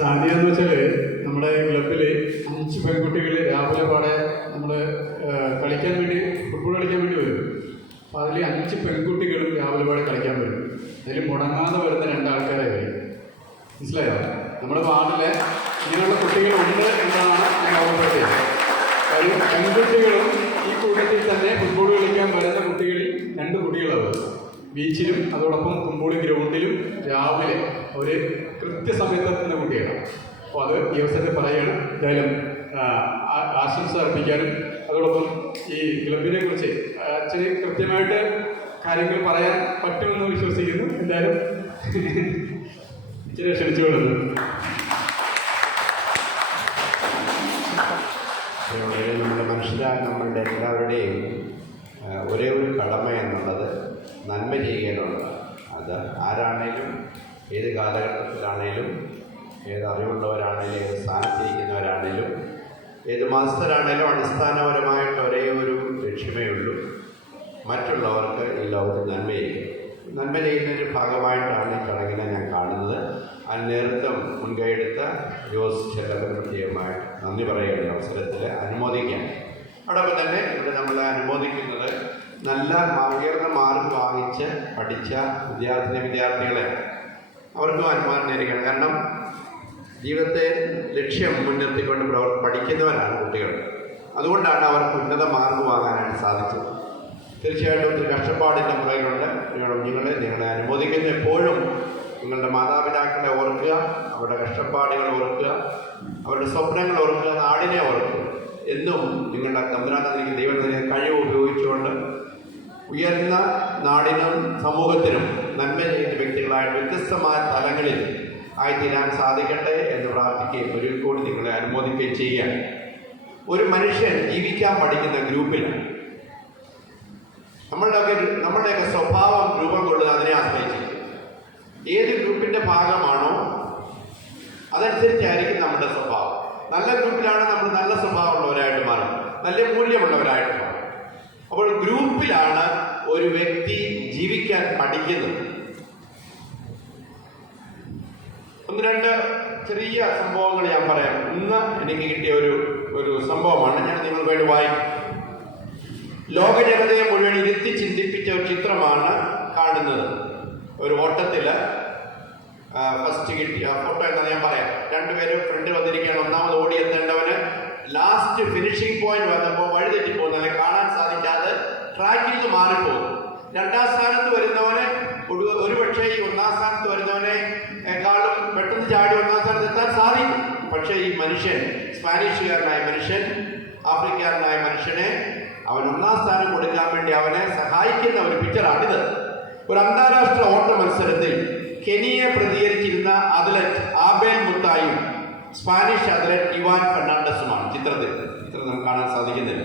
സാധ്യത എന്ന് വെച്ചാൽ നമ്മുടെ ക്ലബിൽ 5 പെൺകുട്ടികൾ രാവിലെ പാടെ നമ്മൾ കളിക്കാൻ വേണ്ടി ഫുട്ബോൾ കളിക്കാൻ വേണ്ടി വരും. അപ്പോൾ അതിൽ 5 പെൺകുട്ടികളും രാവിലെ പാടെ കളിക്കാൻ വരും. അതിൽ മുടങ്ങാതെ വരുന്ന 2 ആൾക്കാരെ വരും. മനസ്സിലായോ? നമ്മുടെ വാർഡിലെ ഇങ്ങനെയുള്ള കുട്ടികളുണ്ട് എന്നാണ് ഞാൻ ഓർമ്മപ്പെടുത്തിയത്. കാര്യം പെൺകുട്ടികളും ഈ കൂട്ടത്തിൽ തന്നെ ഫുട്ബോൾ കളിക്കാൻ വരുന്ന കുട്ടികളിൽ 2 കുട്ടികളാണ്. ബീച്ചിലും അതോടൊപ്പം ഫുട്ബോൾ ഗ്രൗണ്ടിലും രാവിലെ അവർ കൃത്യസമയത്ത് എത്തുന്ന കുട്ടികളാണ്. അപ്പോൾ അത് ഈ അവസരത്തിൽ പറയുകയാണ്. എന്തായാലും ആശംസ അർപ്പിക്കാനും അതോടൊപ്പം ഈ ക്ലബിനെ കുറിച്ച് അച്ഛന് കൃത്യമായിട്ട് കാര്യങ്ങൾ പറയാൻ പറ്റുമെന്ന് വിശ്വസിക്കുന്നു. എന്തായാലും ഇച്ചിരി ക്ഷണിച്ചുകൊള്ളുന്നു. നമ്മുടെ മനുഷ്യരായ നമ്മളുടെ എല്ലാവരുടെയും ഒരേ ഒരു കടമ എന്നുള്ളത് നന്മ ചെയ്യുകയെന്നുള്ളതാണ്. അത് ആരാണേലും ഏത് കാലഘട്ടത്തിലാണേലും ഏത് അറിവുള്ളവരാണേലും ഏത് സ്ഥാനത്തിരിക്കുന്നവരാണേലും ഏത് മതസ്ഥരാണേലും അടിസ്ഥാനപരമായിട്ട് ഒരേ ഒരു ലക്ഷ്യമേ ഉള്ളൂ: മറ്റുള്ളവർക്ക് ഈ ലോകത്ത് നന്മ ചെയ്യുക. നന്മ ചെയ്യുന്നതിൻ്റെ ഭാഗമായിട്ടാണ് ഈ ചടങ്ങിനെ ഞാൻ കാണുന്നത്. അതിന് നേതൃത്വം മുൻകൈയെടുത്ത ജോസ് ചെല്ലപ്പൻ പ്രത്യേകമായിട്ട് നന്ദി പറയുകയാണ് അവസരത്തിൽ അനുമോദിക്കാൻ. അതോടൊപ്പം തന്നെ ഇവിടെ നമ്മളെ അനുമോദിക്കുന്നത് നല്ല ഉയർന്ന മാർക്ക് വാങ്ങിച്ച് പഠിച്ച വിദ്യാർത്ഥികളെ അവർക്കും അനുമാനം നേരിക്കണം. കാരണം ജീവിതത്തെ ലക്ഷ്യം മുൻനിർത്തിക്കൊണ്ട് പഠിക്കുന്നവരാണ് കുട്ടികൾ. അതുകൊണ്ടാണ് അവർക്ക് ഉന്നത മാർക്ക് വാങ്ങാനായിട്ട് സാധിച്ചത്. തീർച്ചയായിട്ടും ഒത്തിരി കഷ്ടപ്പാടിൻ്റെ പുറകിലുണ്ട്. നിങ്ങളെ അനുമോദിക്കുന്ന എപ്പോഴും നിങ്ങളുടെ മാതാപിതാക്കളെ ഓർക്കുക, അവരുടെ കഷ്ടപ്പാടുകൾ ഓർക്കുക, അവരുടെ സ്വപ്നങ്ങൾ ഓർക്കുക, നാടിനെ ഓർക്കുക. എന്നും നിങ്ങളുടെ തമ്പുരാനിലേക്ക് ദൈവം നൽകിയ കഴിവ് ഉപയോഗിച്ചുകൊണ്ട് ഉയർന്ന നാടിനും സമൂഹത്തിനും നന്മ ചെയ്യുന്ന വ്യക്തികളായിട്ട് വ്യത്യസ്തമായ തലങ്ങളിൽ ആയിത്തീരാൻ സാധിക്കട്ടെ എന്ന് പ്രാർത്ഥിക്കുകയും ഒരിക്കൽ കൂടി നിങ്ങളെ അനുമോദിക്കുകയും ചെയ്യുകയാണ്. ഒരു മനുഷ്യൻ ജീവിക്കാൻ പഠിക്കുന്ന ഗ്രൂപ്പിലാണ്. നമ്മളുടെയൊക്കെ സ്വഭാവം രൂപം കൊള്ളുന്നത് അതിനെ ആശ്രയിച്ചിരിക്കും. ഏത് ഗ്രൂപ്പിൻ്റെ ഭാഗമാണോ അതനുസരിച്ചായിരിക്കും നമ്മുടെ സ്വഭാവം. നല്ല ഗ്രൂപ്പിലാണ് നമ്മൾ നല്ല സ്വഭാവമുള്ളവരായിട്ട് മാറും, നല്ല മൂല്യമുള്ളവരായിട്ട് മാറും. അപ്പോൾ ഗ്രൂപ്പിലാണ് ഒരു വ്യക്തി ജീവിക്കാൻ പഠിക്കുന്നത്. 1-2 ചെറിയ സംഭവങ്ങൾ ഞാൻ പറയാം. ഇന്ന് എനിക്ക് കിട്ടിയ ഒരു സംഭവമാണ്. ഞാൻ നിങ്ങൾക്ക് വേണ്ടി വായിക്കും. ലോക ജനതയെ മുഴുവൻ ഇരുത്തി ചിന്തിപ്പിച്ച ഒരു ചിത്രമാണ് കാണുന്നത്. ഒരു ഓട്ടത്തിൽ ഫസ്റ്റ് കിട്ടിയ ഫോട്ടോ എന്താണെന്ന് ഞാൻ പറയാം. 2 പേര് ഫ്രണ്ട് വന്നിരിക്കുകയാണ്. ഒന്നാമത് ഓടിയെത്തേണ്ടവന് ലാസ്റ്റ് ഫിനിഷിംഗ് പോയിന്റ് വന്നപ്പോൾ വഴിതെറ്റിപ്പോകുന്നു, അല്ലെങ്കിൽ കാണാൻ സാധിക്കാതെ ട്രാക്കിൽ നിന്ന് മാറിപ്പോകുന്നു. 2ാം സ്ഥാനത്ത് വരുന്നവന് ഒരുപക്ഷെ ഈ 1ാം സ്ഥാനത്ത് വരുന്നവനെക്കാളും പെട്ടെന്ന് ചാടി 1ാം സ്ഥാനത്ത് എത്താൻ സാധിക്കും. പക്ഷേ ഈ മനുഷ്യൻ, സ്പാനിഷുകാരനായ മനുഷ്യൻ, ആഫ്രിക്കക്കാരനായ മനുഷ്യനെ അവൻ 1ാം സ്ഥാനം കൊടുക്കാൻ വേണ്ടി അവനെ സഹായിക്കുന്ന ഒരു പിക്ചറാണിത്. ഒരു അന്താരാഷ്ട്ര ഓട്ട മത്സരത്തിൽ കെനിയെ പ്രതികരിച്ചിരുന്ന അത്ലറ്റ് ആബേൽ മുത്തായും സ്പാനിഷ് അത്ലറ്റ് ഇവാൻ ഫെർണാണ്ടസുമാണ് ചിത്രം നമുക്ക് കാണാൻ സാധിക്കുന്നില്ല.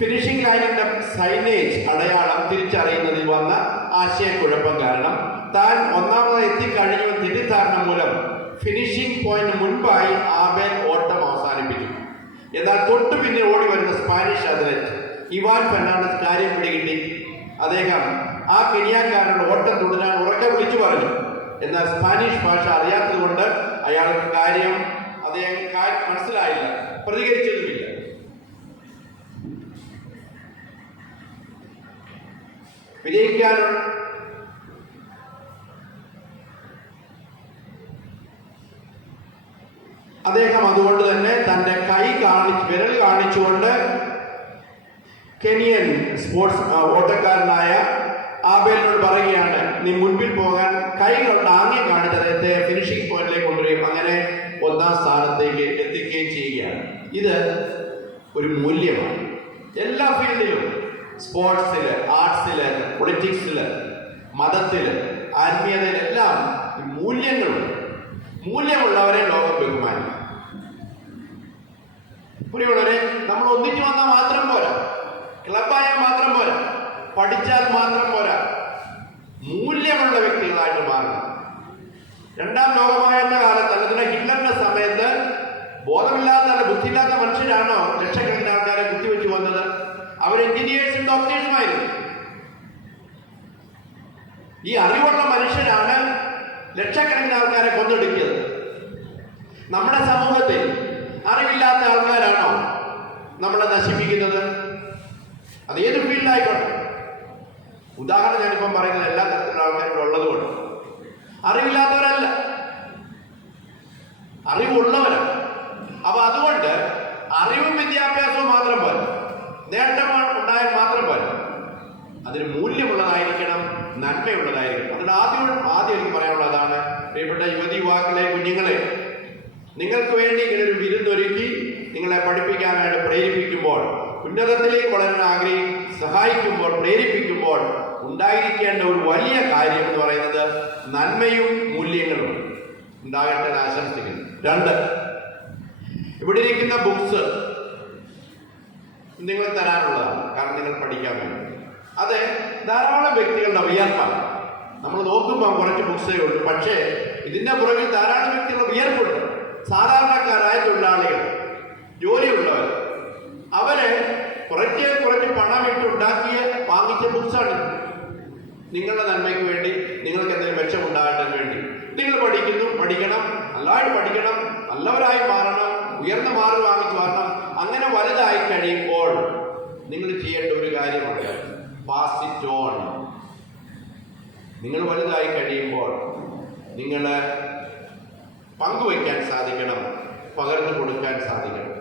ഫിനിഷിംഗ് ലൈനിന്റെ സൈനേജ് അടയാളം തിരിച്ചറിയുന്നതിൽ വന്ന ആശയക്കുഴപ്പം കാരണം താൻ 1ാമതായി എത്തിക്കഴിഞ്ഞു തെറ്റിദ്ധാരണ മൂലം ഫിനിഷിംഗ് പോയിന്റ് മുൻപായി ആബേൽ ഓട്ടം അവസാനിപ്പിച്ചു. എന്നാൽ തൊട്ടു പിന്നെ ഓടി വരുന്ന സ്പാനിഷ് അത്ലറ്റ് ഇവാൻ ഫെർണാണ്ടസ് കാര്യം പിടികിട്ടി. അദ്ദേഹം ആ കെനിയാക്കാരനോട് ഓട്ടം തുടരാൻ ഉറക്കെ വിളിച്ചു പറഞ്ഞു. എന്നാൽ സ്പാനിഷ് ഭാഷ അറിയാത്തത് കൊണ്ട് അയാൾക്ക് കാര്യം മനസ്സിലായില്ല, പ്രതികരിച്ചതുമില്ല. വിജയിക്കാനുള്ള അദ്ദേഹം അതുകൊണ്ട് തന്നെ തന്റെ വിരൽ കാണിച്ചുകൊണ്ട് കെനിയൻ സ്പോർട്സ് ഓട്ടക്കാരനായ ആബേലിനോട് പറയുകയാണ്, നീ മുൻപിൽ പോകാൻ കൈകളുടെ ആംഗ്യം കാണിച്ച് അദ്ദേഹത്തെ ഫിനിഷിംഗ് പോയിന്റിലേക്ക് കൊണ്ടുവരികയും അങ്ങനെ 1ാം സ്ഥാനത്തേക്ക് എത്തിക്കുകയും ചെയ്യുകയാണ്. ഇത് ഒരു മൂല്യമാണ്. എല്ലാ ഫീൽഡിലും, സ്പോർട്സിൽ, ആർട്സിൽ, പൊളിറ്റിക്സിൽ, മതത്തിൽ, ആത്മീയതയിലെല്ലാം മൂല്യങ്ങളുണ്ട്. മൂല്യമുള്ളവരെ ലോകം ബഹുമാനിക്കും. പ്രിയമുള്ളവരെ, നമ്മൾ ഒന്നിച്ചു വന്നാൽ മാത്രം പോരാ, ക്ലബായാൽ മാത്രം പോരാ, പഠിച്ചാൽ മാത്രം പോരാ, മൂല്യമുള്ള വ്യക്തികളായിട്ട് മാറണം. 2ാം ലോകമഹായുദ്ധ കാലത്ത്, അല്ലെങ്കിൽ ഹിറ്റ്ലറിന്റെ സമയത്ത് ബോധമില്ലാത്ത, ബുദ്ധിയില്ലാത്ത മനുഷ്യരാണോ ലക്ഷക്കണക്കിന് ആൾക്കാരെ കുത്തിവെച്ച് വന്നത്? അവർ എഞ്ചിനീയേഴ്സും ഡോക്ടേഴ്സുമായിരുന്നു. ഈ അറിവുള്ള മനുഷ്യരാണ് ലക്ഷക്കണക്കിന് ആൾക്കാരെ കൊന്നൊടുക്കിയത്. നമ്മുടെ സമൂഹത്തിൽ അറിവില്ലാത്ത ആൾക്കാരാണോ നമ്മളെ നശിപ്പിക്കുന്നത്? അത് ഏത് ഫീൽഡിലായിക്കോട്ടെ. ഉദാഹരണം ഞാനിപ്പം പറയുന്നത് എല്ലാ തരത്തിലുള്ള ആൾക്കാരും ഉള്ളതുകൊണ്ട്. അറിവില്ലാത്തവരല്ല, അറിവുള്ളവരാണ്. അപ്പൊ അതുകൊണ്ട് അറിവും വിദ്യാഭ്യാസവും മാത്രം പോരാ, നേട്ടം ഉണ്ടായാൽ മാത്രം പോരാ, അതിന് മൂല്യമുള്ളതായിരിക്കണം, നന്മയുള്ളതായിരിക്കണം. അതുകൊണ്ട് ആദ്യം എനിക്ക് പറയാനുള്ളതാണ്, പ്രിയപ്പെട്ട യുവതി യുവാക്കളെ, കുഞ്ഞുങ്ങളെ, നിങ്ങൾക്ക് വേണ്ടി ഇങ്ങനൊരു വിരുന്നൊരുക്കി നിങ്ങളെ പഠിപ്പിക്കാനായിട്ട് പ്രേരിപ്പിക്കുമ്പോൾ, ഉന്നതത്തിലേക്ക് വളരാൻ സഹായിക്കുമ്പോൾ, പ്രേരിപ്പിക്കുമ്പോൾ ഉണ്ടായിരിക്കേണ്ട ഒരു വലിയ കാര്യം എന്ന് പറയുന്നത് നന്മയും മൂല്യങ്ങളും ഉണ്ടാകട്ടെ എന്ന് ആശംസിക്കുന്നു. 2, ഇവിടെ ഇരിക്കുന്ന ബുക്സ് നിങ്ങൾ തരാനുള്ളതാണ്. കാരണം നിങ്ങൾ പഠിക്കാൻ വേണ്ടി അത് ധാരാളം വ്യക്തികളുടെ വിയർപ്പാണ്. നമ്മൾ നോക്കുമ്പോൾ കുറച്ച് ബുക്സേ ഉള്ളൂ, പക്ഷേ ഇതിന്റെ പുറകിൽ ധാരാളം വ്യക്തികളുടെ വിയർപ്പുണ്ട്. സാധാരണക്കാരായ തൊഴിലാളികൾ, ജോലിയുള്ളവർ, അവരെ കുറച്ച് പണമിട്ടുണ്ടാക്കിയ വാങ്ങിച്ച ബുക്സാണ്. നിങ്ങളുടെ നന്മയ്ക്ക് വേണ്ടി, നിങ്ങൾക്ക് എന്തെങ്കിലും മെച്ചമുണ്ടാകാൻ വേണ്ടി നിങ്ങൾ പഠിക്കണം, നല്ലതായിട്ട് പഠിക്കണം, നല്ലവരായി മാറണം, ഉയർന്ന മാർക്ക് വാങ്ങിച്ചു മാറണം. അങ്ങനെ വലുതായി കഴിയുമ്പോൾ നിങ്ങൾ ചെയ്യേണ്ട ഒരു കാര്യമുണ്ട്, പാസ് ഇറ്റ് ഓൺ. നിങ്ങൾ വലുതായി കഴിയുമ്പോൾ നിങ്ങൾ പങ്കുവയ്ക്കാൻ സാധിക്കണം, പകർന്നു കൊടുക്കാൻ സാധിക്കണം.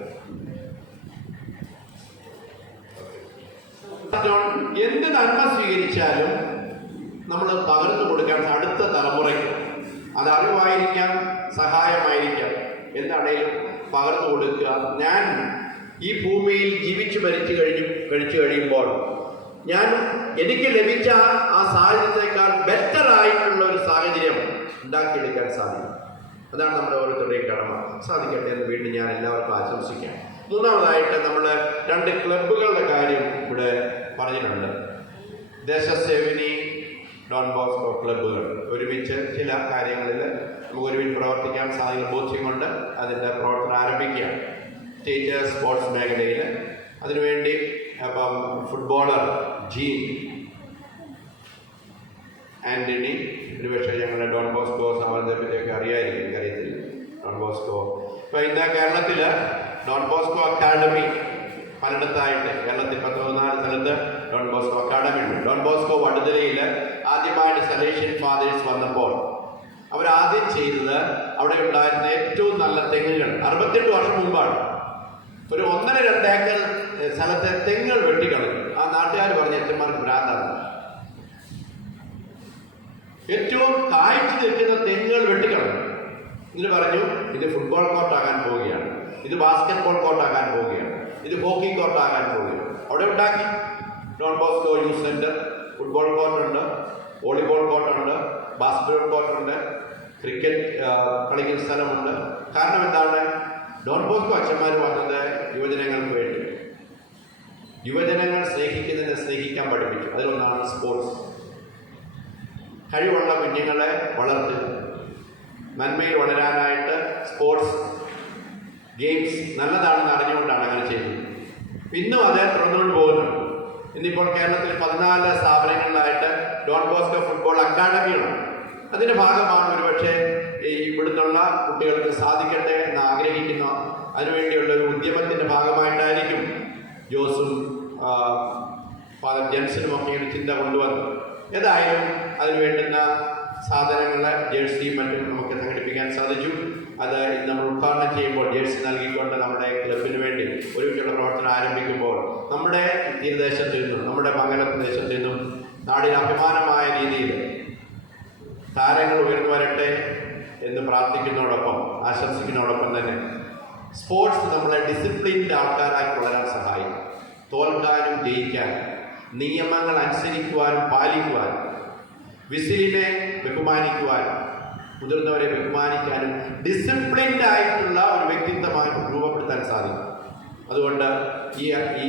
എന്ത് നന്മ സ്വീകരിച്ചാലും നമ്മൾ പകർന്നു കൊടുക്കാൻ അടുത്ത തലമുറയ്ക്ക്, അത് അറിവായിരിക്കാം, സഹായമായിരിക്കാം, എന്താണേലും പകർന്നു കൊടുക്കുക. ഞാൻ ഈ ഭൂമിയിൽ ജീവിച്ചു കഴിച്ചു കഴിയുമ്പോൾ എനിക്ക് ലഭിച്ച ആ സാഹചര്യത്തെക്കാൾ ബെറ്റർ ആയിട്ടുള്ള ഒരു സാഹചര്യം ഉണ്ടാക്കിയെടുക്കാൻ സാധിക്കും. അതാണ് നമ്മുടെ ഓരോരുത്തരുടെയും കടമ. സാധിക്കട്ടെ എന്ന് വീണ്ടും ഞാൻ എല്ലാവർക്കും ആശംസിക്കാം. 3ാമതായിട്ട് നമ്മൾ 2 ക്ലബ്ബുകളുടെ കാര്യം ഇവിടെ പറഞ്ഞിട്ടുണ്ട്. ദേശസേവിനി, ഡോൺ ബോസ്കോ ക്ലബ്ബുകൾ ഒരുമിച്ച് ചില കാര്യങ്ങളിൽ നമുക്ക് ഒരുമിച്ച് പ്രവർത്തിക്കാൻ സാധിക്കുന്ന ബോധ്യമുണ്ട്. അതിൻ്റെ പ്രവർത്തനം ആരംഭിക്കുക സ്റ്റേറ്റ് സ്പോർട്സ് മേഖലയിൽ. അതിനുവേണ്ടി അപ്പം ഫുട്ബോളർ ജീൻ ആൻ്റണി, ഒരുപക്ഷെ ഞങ്ങളുടെ ഡോൺ ബോസ്കോ സ്ഥാപനത്തെ പറ്റിയൊക്കെ അറിയായിരിക്കും, എനിക്കറിയത്തില്ല. ഡോൺ ബോസ്കോ ഇപ്പം ഇന്ന് കേരളത്തിൽ ഡോൺ ബോസ്കോ അക്കാഡമി പലയിടത്തായിട്ട്, കേരളത്തിൽ 14 സ്ഥലത്ത് ഡോൺ ബോസ്കോ അക്കാഡമി ഉണ്ട്. ഡോൺ ബോസ്കോ വടുതലയിൽ ആദ്യമായിട്ട് സലേഷ്യൻ ഫാദേഴ്സ് വന്നപ്പോൾ അവരാദ്യം ചെയ്തത് അവിടെ ഉണ്ടായിരുന്ന ഏറ്റവും നല്ല തെങ്ങുകൾ, 68 വർഷം മുമ്പാണ്, ഒരു 1.5-2 ഏക്കർ സ്ഥലത്തെ തെങ്ങുകൾ വെട്ടിക്കളഞ്ഞു. ആ നാട്ടുകാർ പറഞ്ഞ അച്ഛന്മാർക്ക് ഭ്രാന്താണ്. ഏറ്റവും കായ്ച്ചു നിൽക്കുന്ന തെങ്ങുകൾ വെട്ടിക്കളഞ്ഞു. ഇതിന് പറഞ്ഞു, ഇത് ഫുട്ബോൾ കോർട്ടാകാൻ പോവുകയാണ്, ഇത് ബാസ്കറ്റ്ബോൾ കോർട്ടാകാൻ പോവുകയാണ്, ഇത് ഹോക്കി കോർട്ടാകാൻ പോവുകയാണ്. അവിടെ ഉണ്ടാക്കി Don Bosco youth centre. Football കോർട്ടുണ്ട്, വോളിബോൾ കോർട്ടുണ്ട്, ബാസ്കറ്റ്ബോൾ കോർട്ടുണ്ട്, ക്രിക്കറ്റ് കളിക്കുന്ന സ്ഥലമുണ്ട്. കാരണം എന്താണ്? ഡോൺ ബോസ്കോ അച്ഛന്മാർ പറഞ്ഞത് യുവജനങ്ങൾക്ക് വേണ്ടി, യുവജനങ്ങൾ സ്നേഹിക്കാൻ പഠിപ്പിച്ചു. അതിലൊന്നാണ് സ്പോർട്സ്. കഴിവുള്ള കുഞ്ഞുങ്ങളെ വളർത്തുക, നന്മയിൽ വളരാനായിട്ട് സ്പോർട്സ് ഗെയിംസ് നല്ലതാണെന്ന് അറിഞ്ഞുകൊണ്ടാണ് അങ്ങനെ ചെയ്യുന്നത്. ഇന്നും അതേ തുടർന്നുകൊണ്ട് പോകുന്നുണ്ട്. ഇന്നിപ്പോൾ കേരളത്തിൽ 14 സ്ഥാപനങ്ങളിലായിട്ട് ഡോൺ ബോസ്കോ ഫുട്ബോൾ അക്കാഡമികളുണ്ട്. അതിൻ്റെ ഭാഗമാണ് ഒരുപക്ഷെ ഇവിടുന്നുള്ള കുട്ടികൾക്ക് സാധിക്കട്ടെ എന്ന് ആഗ്രഹിക്കുന്ന, അതിനുവേണ്ടിയുള്ള ഒരു ഉദ്യമത്തിൻ്റെ ഭാഗമായിട്ടായിരിക്കും ജോസും ഫാദർ ജെൻസനും ഒക്കെ ഒരു ചിന്ത കൊണ്ടുവന്നു. ഏതായാലും അതിന് വേണ്ടുന്ന സാധനങ്ങളെ ജേഴ്സിയും മറ്റും നമുക്ക് സംഘടിപ്പിക്കാൻ സാധിച്ചു. അത് നമ്മൾ ഉദ്ഘാടനം ചെയ്യുമ്പോൾ ജേഴ്സി നൽകിക്കൊണ്ട് നമ്മുടെ ക്ലബിന് വേണ്ടി ഒരുമിച്ചുള്ള പ്രവർത്തനം ആരംഭിക്കുമ്പോൾ നമ്മുടെ തീരദേശത്ത് നിന്നും, നമ്മുടെ മംഗലം പ്രദേശത്ത് നിന്നും നാടിന് അഭിമാനമായ രീതിയിൽ താരങ്ങൾ ഉയർന്നു വരട്ടെ എന്ന് പ്രാർത്ഥിക്കുന്നതോടൊപ്പം ആശംസിക്കുന്നതോടൊപ്പം തന്നെ സ്പോർട്സ് നമ്മളെ ഡിസിപ്ലിൻഡ് ആൾക്കാരായി വളരാൻ സഹായിക്കും. തോൽക്കാനും ജയിക്കാനും, നിയമങ്ങൾ അനുസരിക്കുവാനും പാലിക്കുവാനും, വിസിലിനെ ബഹുമാനിക്കുവാനും, മുതിർന്നവരെ ബഹുമാനിക്കാനും ഡിസിപ്ലിൻഡ് ആയിട്ടുള്ള ഒരു വ്യക്തിത്വമായി രൂപപ്പെടുത്താൻ സാധിക്കും. അതുകൊണ്ട് ഈ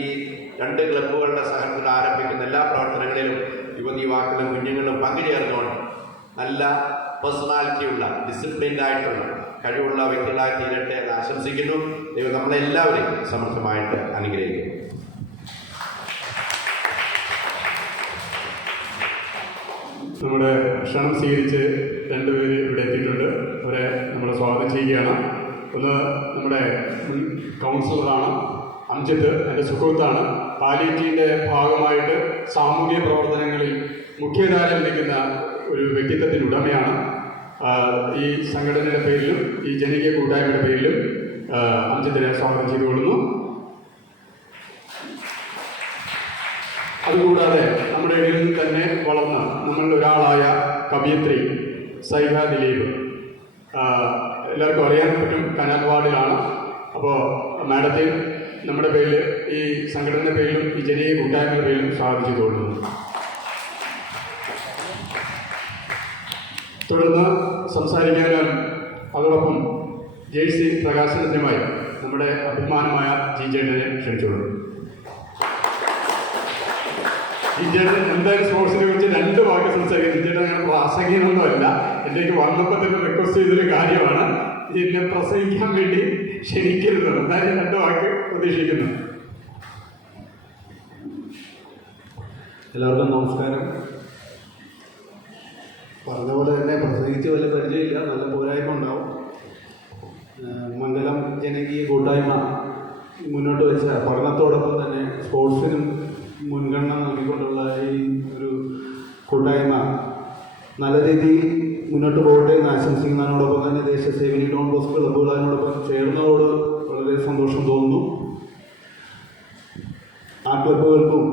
2 ക്ലബ്ബുകളുടെ സഹകരണത്തിൽ ആരംഭിക്കുന്ന എല്ലാ പ്രവർത്തനങ്ങളിലും യുവതിയുവാക്കളും കുഞ്ഞുങ്ങളും പങ്കുചേർന്നുകൊണ്ട് നല്ല പേഴ്സണാലിറ്റിയുള്ള, ഡിസിപ്ലിൻഡ് ആയിട്ടുള്ള, കഴിവുള്ള വ്യക്തികളായി തീരട്ടെ എന്ന് ആശംസിക്കുന്നു. ദൈവം നമ്മളെല്ലാവരെയും സമൃദ്ധമായിട്ട് അനുഗ്രഹിക്കുന്നു. നമ്മുടെ ക്ഷണം സ്വീകരിച്ച് 2 പേര് ഇവിടെ എത്തിയിട്ടുണ്ട്. അവരെ നമ്മൾ സ്വാഗതം ചെയ്യുകയാണ്. ഒന്ന് നമ്മുടെ മുൻ കൗൺസിലറാണ് അംജിത്ത്, എൻ്റെ സുഹൃത്താണ്. പാലിയേറ്റീവിൻ്റെ ഭാഗമായിട്ട് സാമൂഹിക പ്രവർത്തനങ്ങളിൽ മുഖ്യധാരയിൽ നിൽക്കുന്ന ഒരു വ്യക്തിത്വത്തിൻ്റെ ഉടമയാണ്. ഈ സംഘടനയുടെ പേരിലും ഈ ജനകീയ കൂട്ടായ്മയുടെ പേരിലും അംജിത്തിനെ സ്വാഗതം ചെയ്തുകൊള്ളുന്നു. അതുകൂടാതെ നമ്മുടെ ഇടയിൽ നിന്ന് തന്നെ വളർന്ന നമ്മളിൽ ഒരാളായ കവയിത്രി സൈഹ ദിലീപ്, എല്ലാവർക്കും അറിയാൻ പറ്റും, കനാൽ വാർഡിലാണ്. അപ്പോൾ മാഡത്തെ നമ്മുടെ പേരിൽ, ഈ സംഘടനയുടെ പേരിലും ഈ ജനകീയ കൂട്ടായ്മയുടെ പേരിലും സ്വാഗതം ചെയ്തുകൊള്ളുന്നു. തുടർന്ന് സംസാരിക്കാനും അതോടൊപ്പം ജേഴ്സി പ്രകാശനത്തിനുമായി നമ്മുടെ അഭിമാനമായ ജിജേട്ടനെ ക്ഷണിച്ചുകൊള്ളു. ജിജേട്ടൻ എന്തായാലും സ്പോർട്സിനെ കുറിച്ച് 2 വാക്ക് സംസാരിക്കും. ജിജേട്ടൻ അങ്ങനെ പ്രാസംഗികനൊന്നുമല്ല, എൻ്റെ വന്നപ്പോൾ തന്നെ റിക്വസ്റ്റ് ചെയ്തൊരു കാര്യമാണ്, ഇതിനെ പ്രസംഗിക്കാൻ വേണ്ടി ക്ഷണിക്കരുത്. എന്തായാലും 2 വാക്ക് പ്രതീക്ഷിക്കുന്നു. എല്ലാവർക്കും നമസ്കാരം. പറഞ്ഞ പോലെ തന്നെ പ്രസംഗിച്ച് വലിയ പരിചയമില്ല, നല്ല പോരായ്മ ഉണ്ടാവും. മംഗലം ജനകീയ കൂട്ടായ്മ മുന്നോട്ട് വെച്ച പഠനത്തോടൊപ്പം തന്നെ സ്പോർട്സിനും മുൻഗണന നൽകിക്കൊണ്ടുള്ള ഈ ഒരു കൂട്ടായ്മ നല്ല രീതിയിൽ മുന്നോട്ട് പോകട്ടെ എന്ന് ആശംസിക്കുന്നതിനോടൊപ്പം തന്നെ ദേശസേവനി ഡോൺ ബോസ്കോ ക്ലബ്ബുകൾ അതിനോടൊപ്പം ചേർന്നതോട് വളരെ സന്തോഷം തോന്നുന്നു. ആ ക്ലബ്ബുകൾക്കും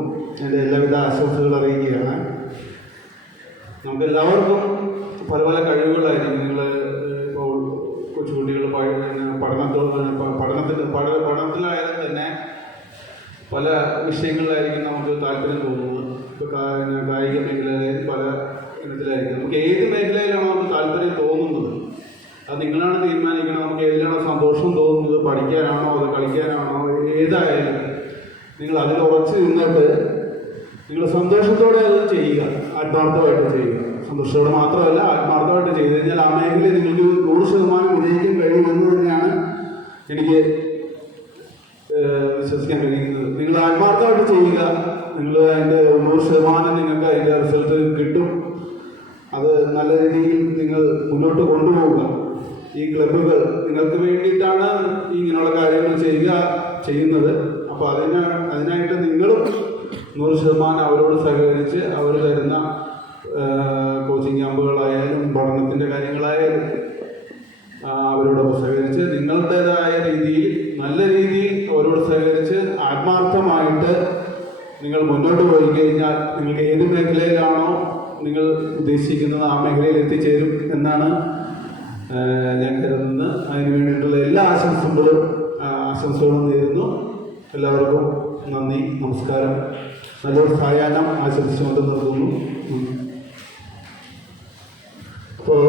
എൻ്റെ എല്ലാവിധ ആശംസകൾ അറിയിക്കുകയാണ്. നമുക്കെല്ലാവർക്കും പല പല കഴിവുകളായിരിക്കും. നിങ്ങൾ ഇപ്പോൾ കൊച്ചുകുട്ടികൾ പഠനത്തിലായാലും തന്നെ പല വിഷയങ്ങളിലായിരിക്കും നമുക്ക് താല്പര്യം തോന്നുന്നത്. ഇപ്പോൾ കായിക മേഖലയിൽ പല ഇനത്തിലായിരിക്കും. നമുക്ക് ഏത് മേഖലയിലാണോ നമുക്ക് താല്പര്യം തോന്നുന്നത് അത് നിങ്ങളാണ് തീരുമാനിക്കണം. നമുക്ക് ഏതിലാണോ സന്തോഷം തോന്നുന്നത്, പഠിക്കാനാണോ അത് കളിക്കാനാണോ, ഏതായാലും നിങ്ങൾ അതിൽ ഉറച്ചു നിന്നിട്ട് നിങ്ങൾ സന്തോഷത്തോടെ അത് ചെയ്യുക, ആത്മാർത്ഥമായിട്ട് ചെയ്യുക. സന്തോഷത്തോടെ മാത്രമല്ല, ആത്മാർത്ഥമായിട്ട് ചെയ്തു കഴിഞ്ഞാൽ ആ മേഖലയിൽ നിങ്ങൾക്ക് 100% വിജയിക്കാൻ കഴിയുമെന്ന് തന്നെയാണ് എനിക്ക് വിശ്വസിക്കാൻ കഴിയുന്നത്. നിങ്ങൾ ആത്മാർത്ഥമായിട്ട് ചെയ്യുക, നിങ്ങൾ അതിൻ്റെ 100% നിങ്ങൾക്ക് അതിൻ്റെ റിസൾട്ട് കിട്ടും. അത് നല്ല രീതിയിൽ നിങ്ങൾ മുന്നോട്ട് കൊണ്ടുപോവുക. ഈ ക്ലബ്ബുകൾ നിങ്ങൾക്ക് വേണ്ടിയിട്ടാണ് ഇങ്ങനെയുള്ള കാര്യങ്ങൾ ചെയ്യുന്നത്. അപ്പോൾ അതിനായിട്ട് നിങ്ങളും 100% അവരോട് സഹകരിച്ച് അവർ തരുന്ന കോച്ചിങ് ക്യാമ്പുകളായാലും പഠനത്തിൻ്റെ കാര്യങ്ങളായാലും അവരോടൊപ്പം സഹകരിച്ച് നിങ്ങളുടേതായ രീതിയിൽ നല്ല രീതിയിൽ അവരോട് സഹകരിച്ച് ആത്മാർത്ഥമായിട്ട് നിങ്ങൾ മുന്നോട്ട് പോയി കഴിഞ്ഞാൽ നിങ്ങൾക്ക് ഏത് മേഖലയിലാണോ നിങ്ങൾ ഉദ്ദേശിക്കുന്നത് ആ മേഖലയിൽ എത്തിച്ചേരും എന്നാണ് ഞാൻ കരുതുന്നത്. അതിന് വേണ്ടിയിട്ടുള്ള എല്ലാ ആശംസകളും നേരുന്നു. എല്ലാവർക്കും നന്ദി, നമസ്കാരം. നല്ലൊരു സായാഹ്നം ആശംസിച്ചുകൊണ്ട് നിർത്തുന്നു. അപ്പോൾ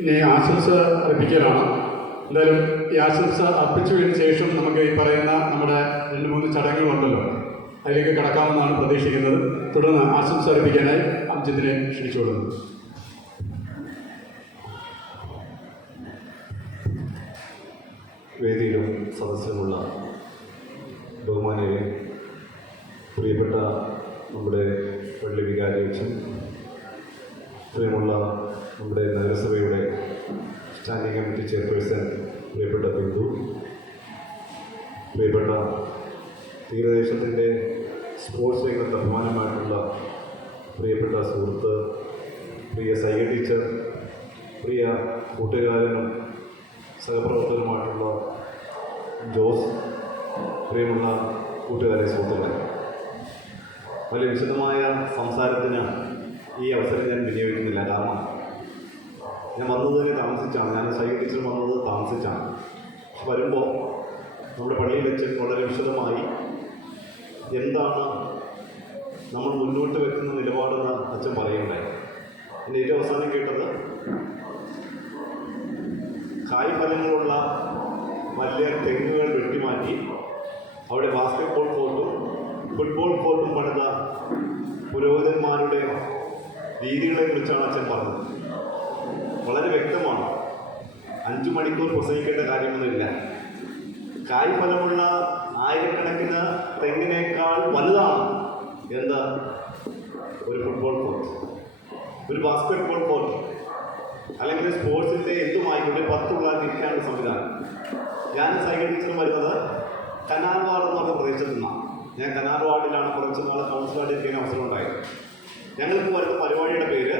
ഇനി ആശംസ അർപ്പിക്കലാണ്. എന്തായാലും ഈ ആശംസ അർപ്പിച്ചതിന് ശേഷം നമുക്ക് ഈ പറയുന്ന നമ്മുടെ 2-3 ചടങ്ങുകളുണ്ടല്ലോ, അതിലേക്ക് കടക്കാമെന്നാണ് പ്രതീക്ഷിക്കുന്നത്. തുടർന്ന് ആശംസ അർപ്പിക്കാനായി അംജിത്തിനെ ക്ഷണിച്ചുകൊള്ളുന്നു. വേദിയിലും സദസ്സിലുമുള്ള ബഹുമാനരെ, പ്രിയപ്പെട്ട നമ്മുടെ പള്ളി വികാരിയച്ഛൻ, പ്രിയമുള്ള നമ്മുടെ നഗരസഭയുടെ സ്റ്റാൻഡിംഗ് കമ്മിറ്റി ചെയർപേഴ്സൺ പ്രിയപ്പെട്ട ബിന്ദു, പ്രിയപ്പെട്ട തീരദേശത്തിൻ്റെ സ്പോർട്സ് രംഗത്ത് അഭിമാനമായിട്ടുള്ള പ്രിയപ്പെട്ട സുഹൃത്ത്, പ്രിയ സൈഗ ടീച്ചർ, പ്രിയ കൂട്ടുകാരനും സഹപ്രവർത്തകരുമായിട്ടുള്ള ജോസ്, പ്രിയമുള്ള കൂട്ടുകാരെ, സുഹൃത്തുക്കളെ, വലിയ വിശദമായ സംസാരത്തിന് ഈ അവസരം ഞാൻ വിനിയോഗിക്കുന്നില്ല. കാരണം ഞാൻ വന്നത് തന്നെ താമസിച്ചാണ്. ഞാൻ സൈഗ ടീച്ചർ വന്നത് താമസിച്ചാണ്. വരുമ്പോൾ നമ്മുടെ പള്ളിയിൽ വെച്ച് വളരെ വിശദമായി എന്താണ് നമ്മൾ മുന്നോട്ട് വെക്കുന്ന നിലപാടെന്ന് അച്ഛൻ പറയുകയുണ്ടായി. എൻ്റെ ഏറ്റവും അവസാനം കേട്ടത് കായ്ഫലങ്ങളുള്ള വലിയ തെങ്ങുകൾ വെട്ടിമാറ്റി അവിടെ ബാസ്കറ്റ്ബോൾ കോർട്ടും ഫുട്ബോൾ കോർട്ടും പണിത പുരോഹിതന്മാരുടെ രീതികളെക്കുറിച്ചാണ് അച്ഛൻ പറഞ്ഞത്. വളരെ വ്യക്തമാണ്. 5 മണിക്കൂർ പ്രസംഗിക്കേണ്ട കാര്യമൊന്നുമില്ല. കായ്ഫലമുള്ള ആയിരക്കണക്കിന് തെങ്ങിനേക്കാൾ വലുതാണ് എന്താ ഒരു ഫുട്ബോൾ കോർട്ട്, ഒരു ബാസ്കറ്റ്ബോൾ കോർട്ട്. അല്ലെങ്കിൽ സ്പോർട്സിൻ്റെ എന്തുമായിക്കോട്ടെ 10 പിള്ളേർക്ക് ഇരിക്കാനുള്ള സംവിധാനം. ഞാൻ സൈക്കിൾ ടീച്ചറും വരുന്നത് കനാർവാട് എന്ന് പറഞ്ഞ പ്രദേശത്തു നിന്നാണ്. ഞാൻ കനാർവാടിലാണ് കുറച്ച് നാൾ കൗൺസിലറായിട്ട് ഇരിക്കുന്ന അവസരം ഉണ്ടായത്. ഞങ്ങൾക്ക് വരുന്ന പരിപാടിയുടെ പേര്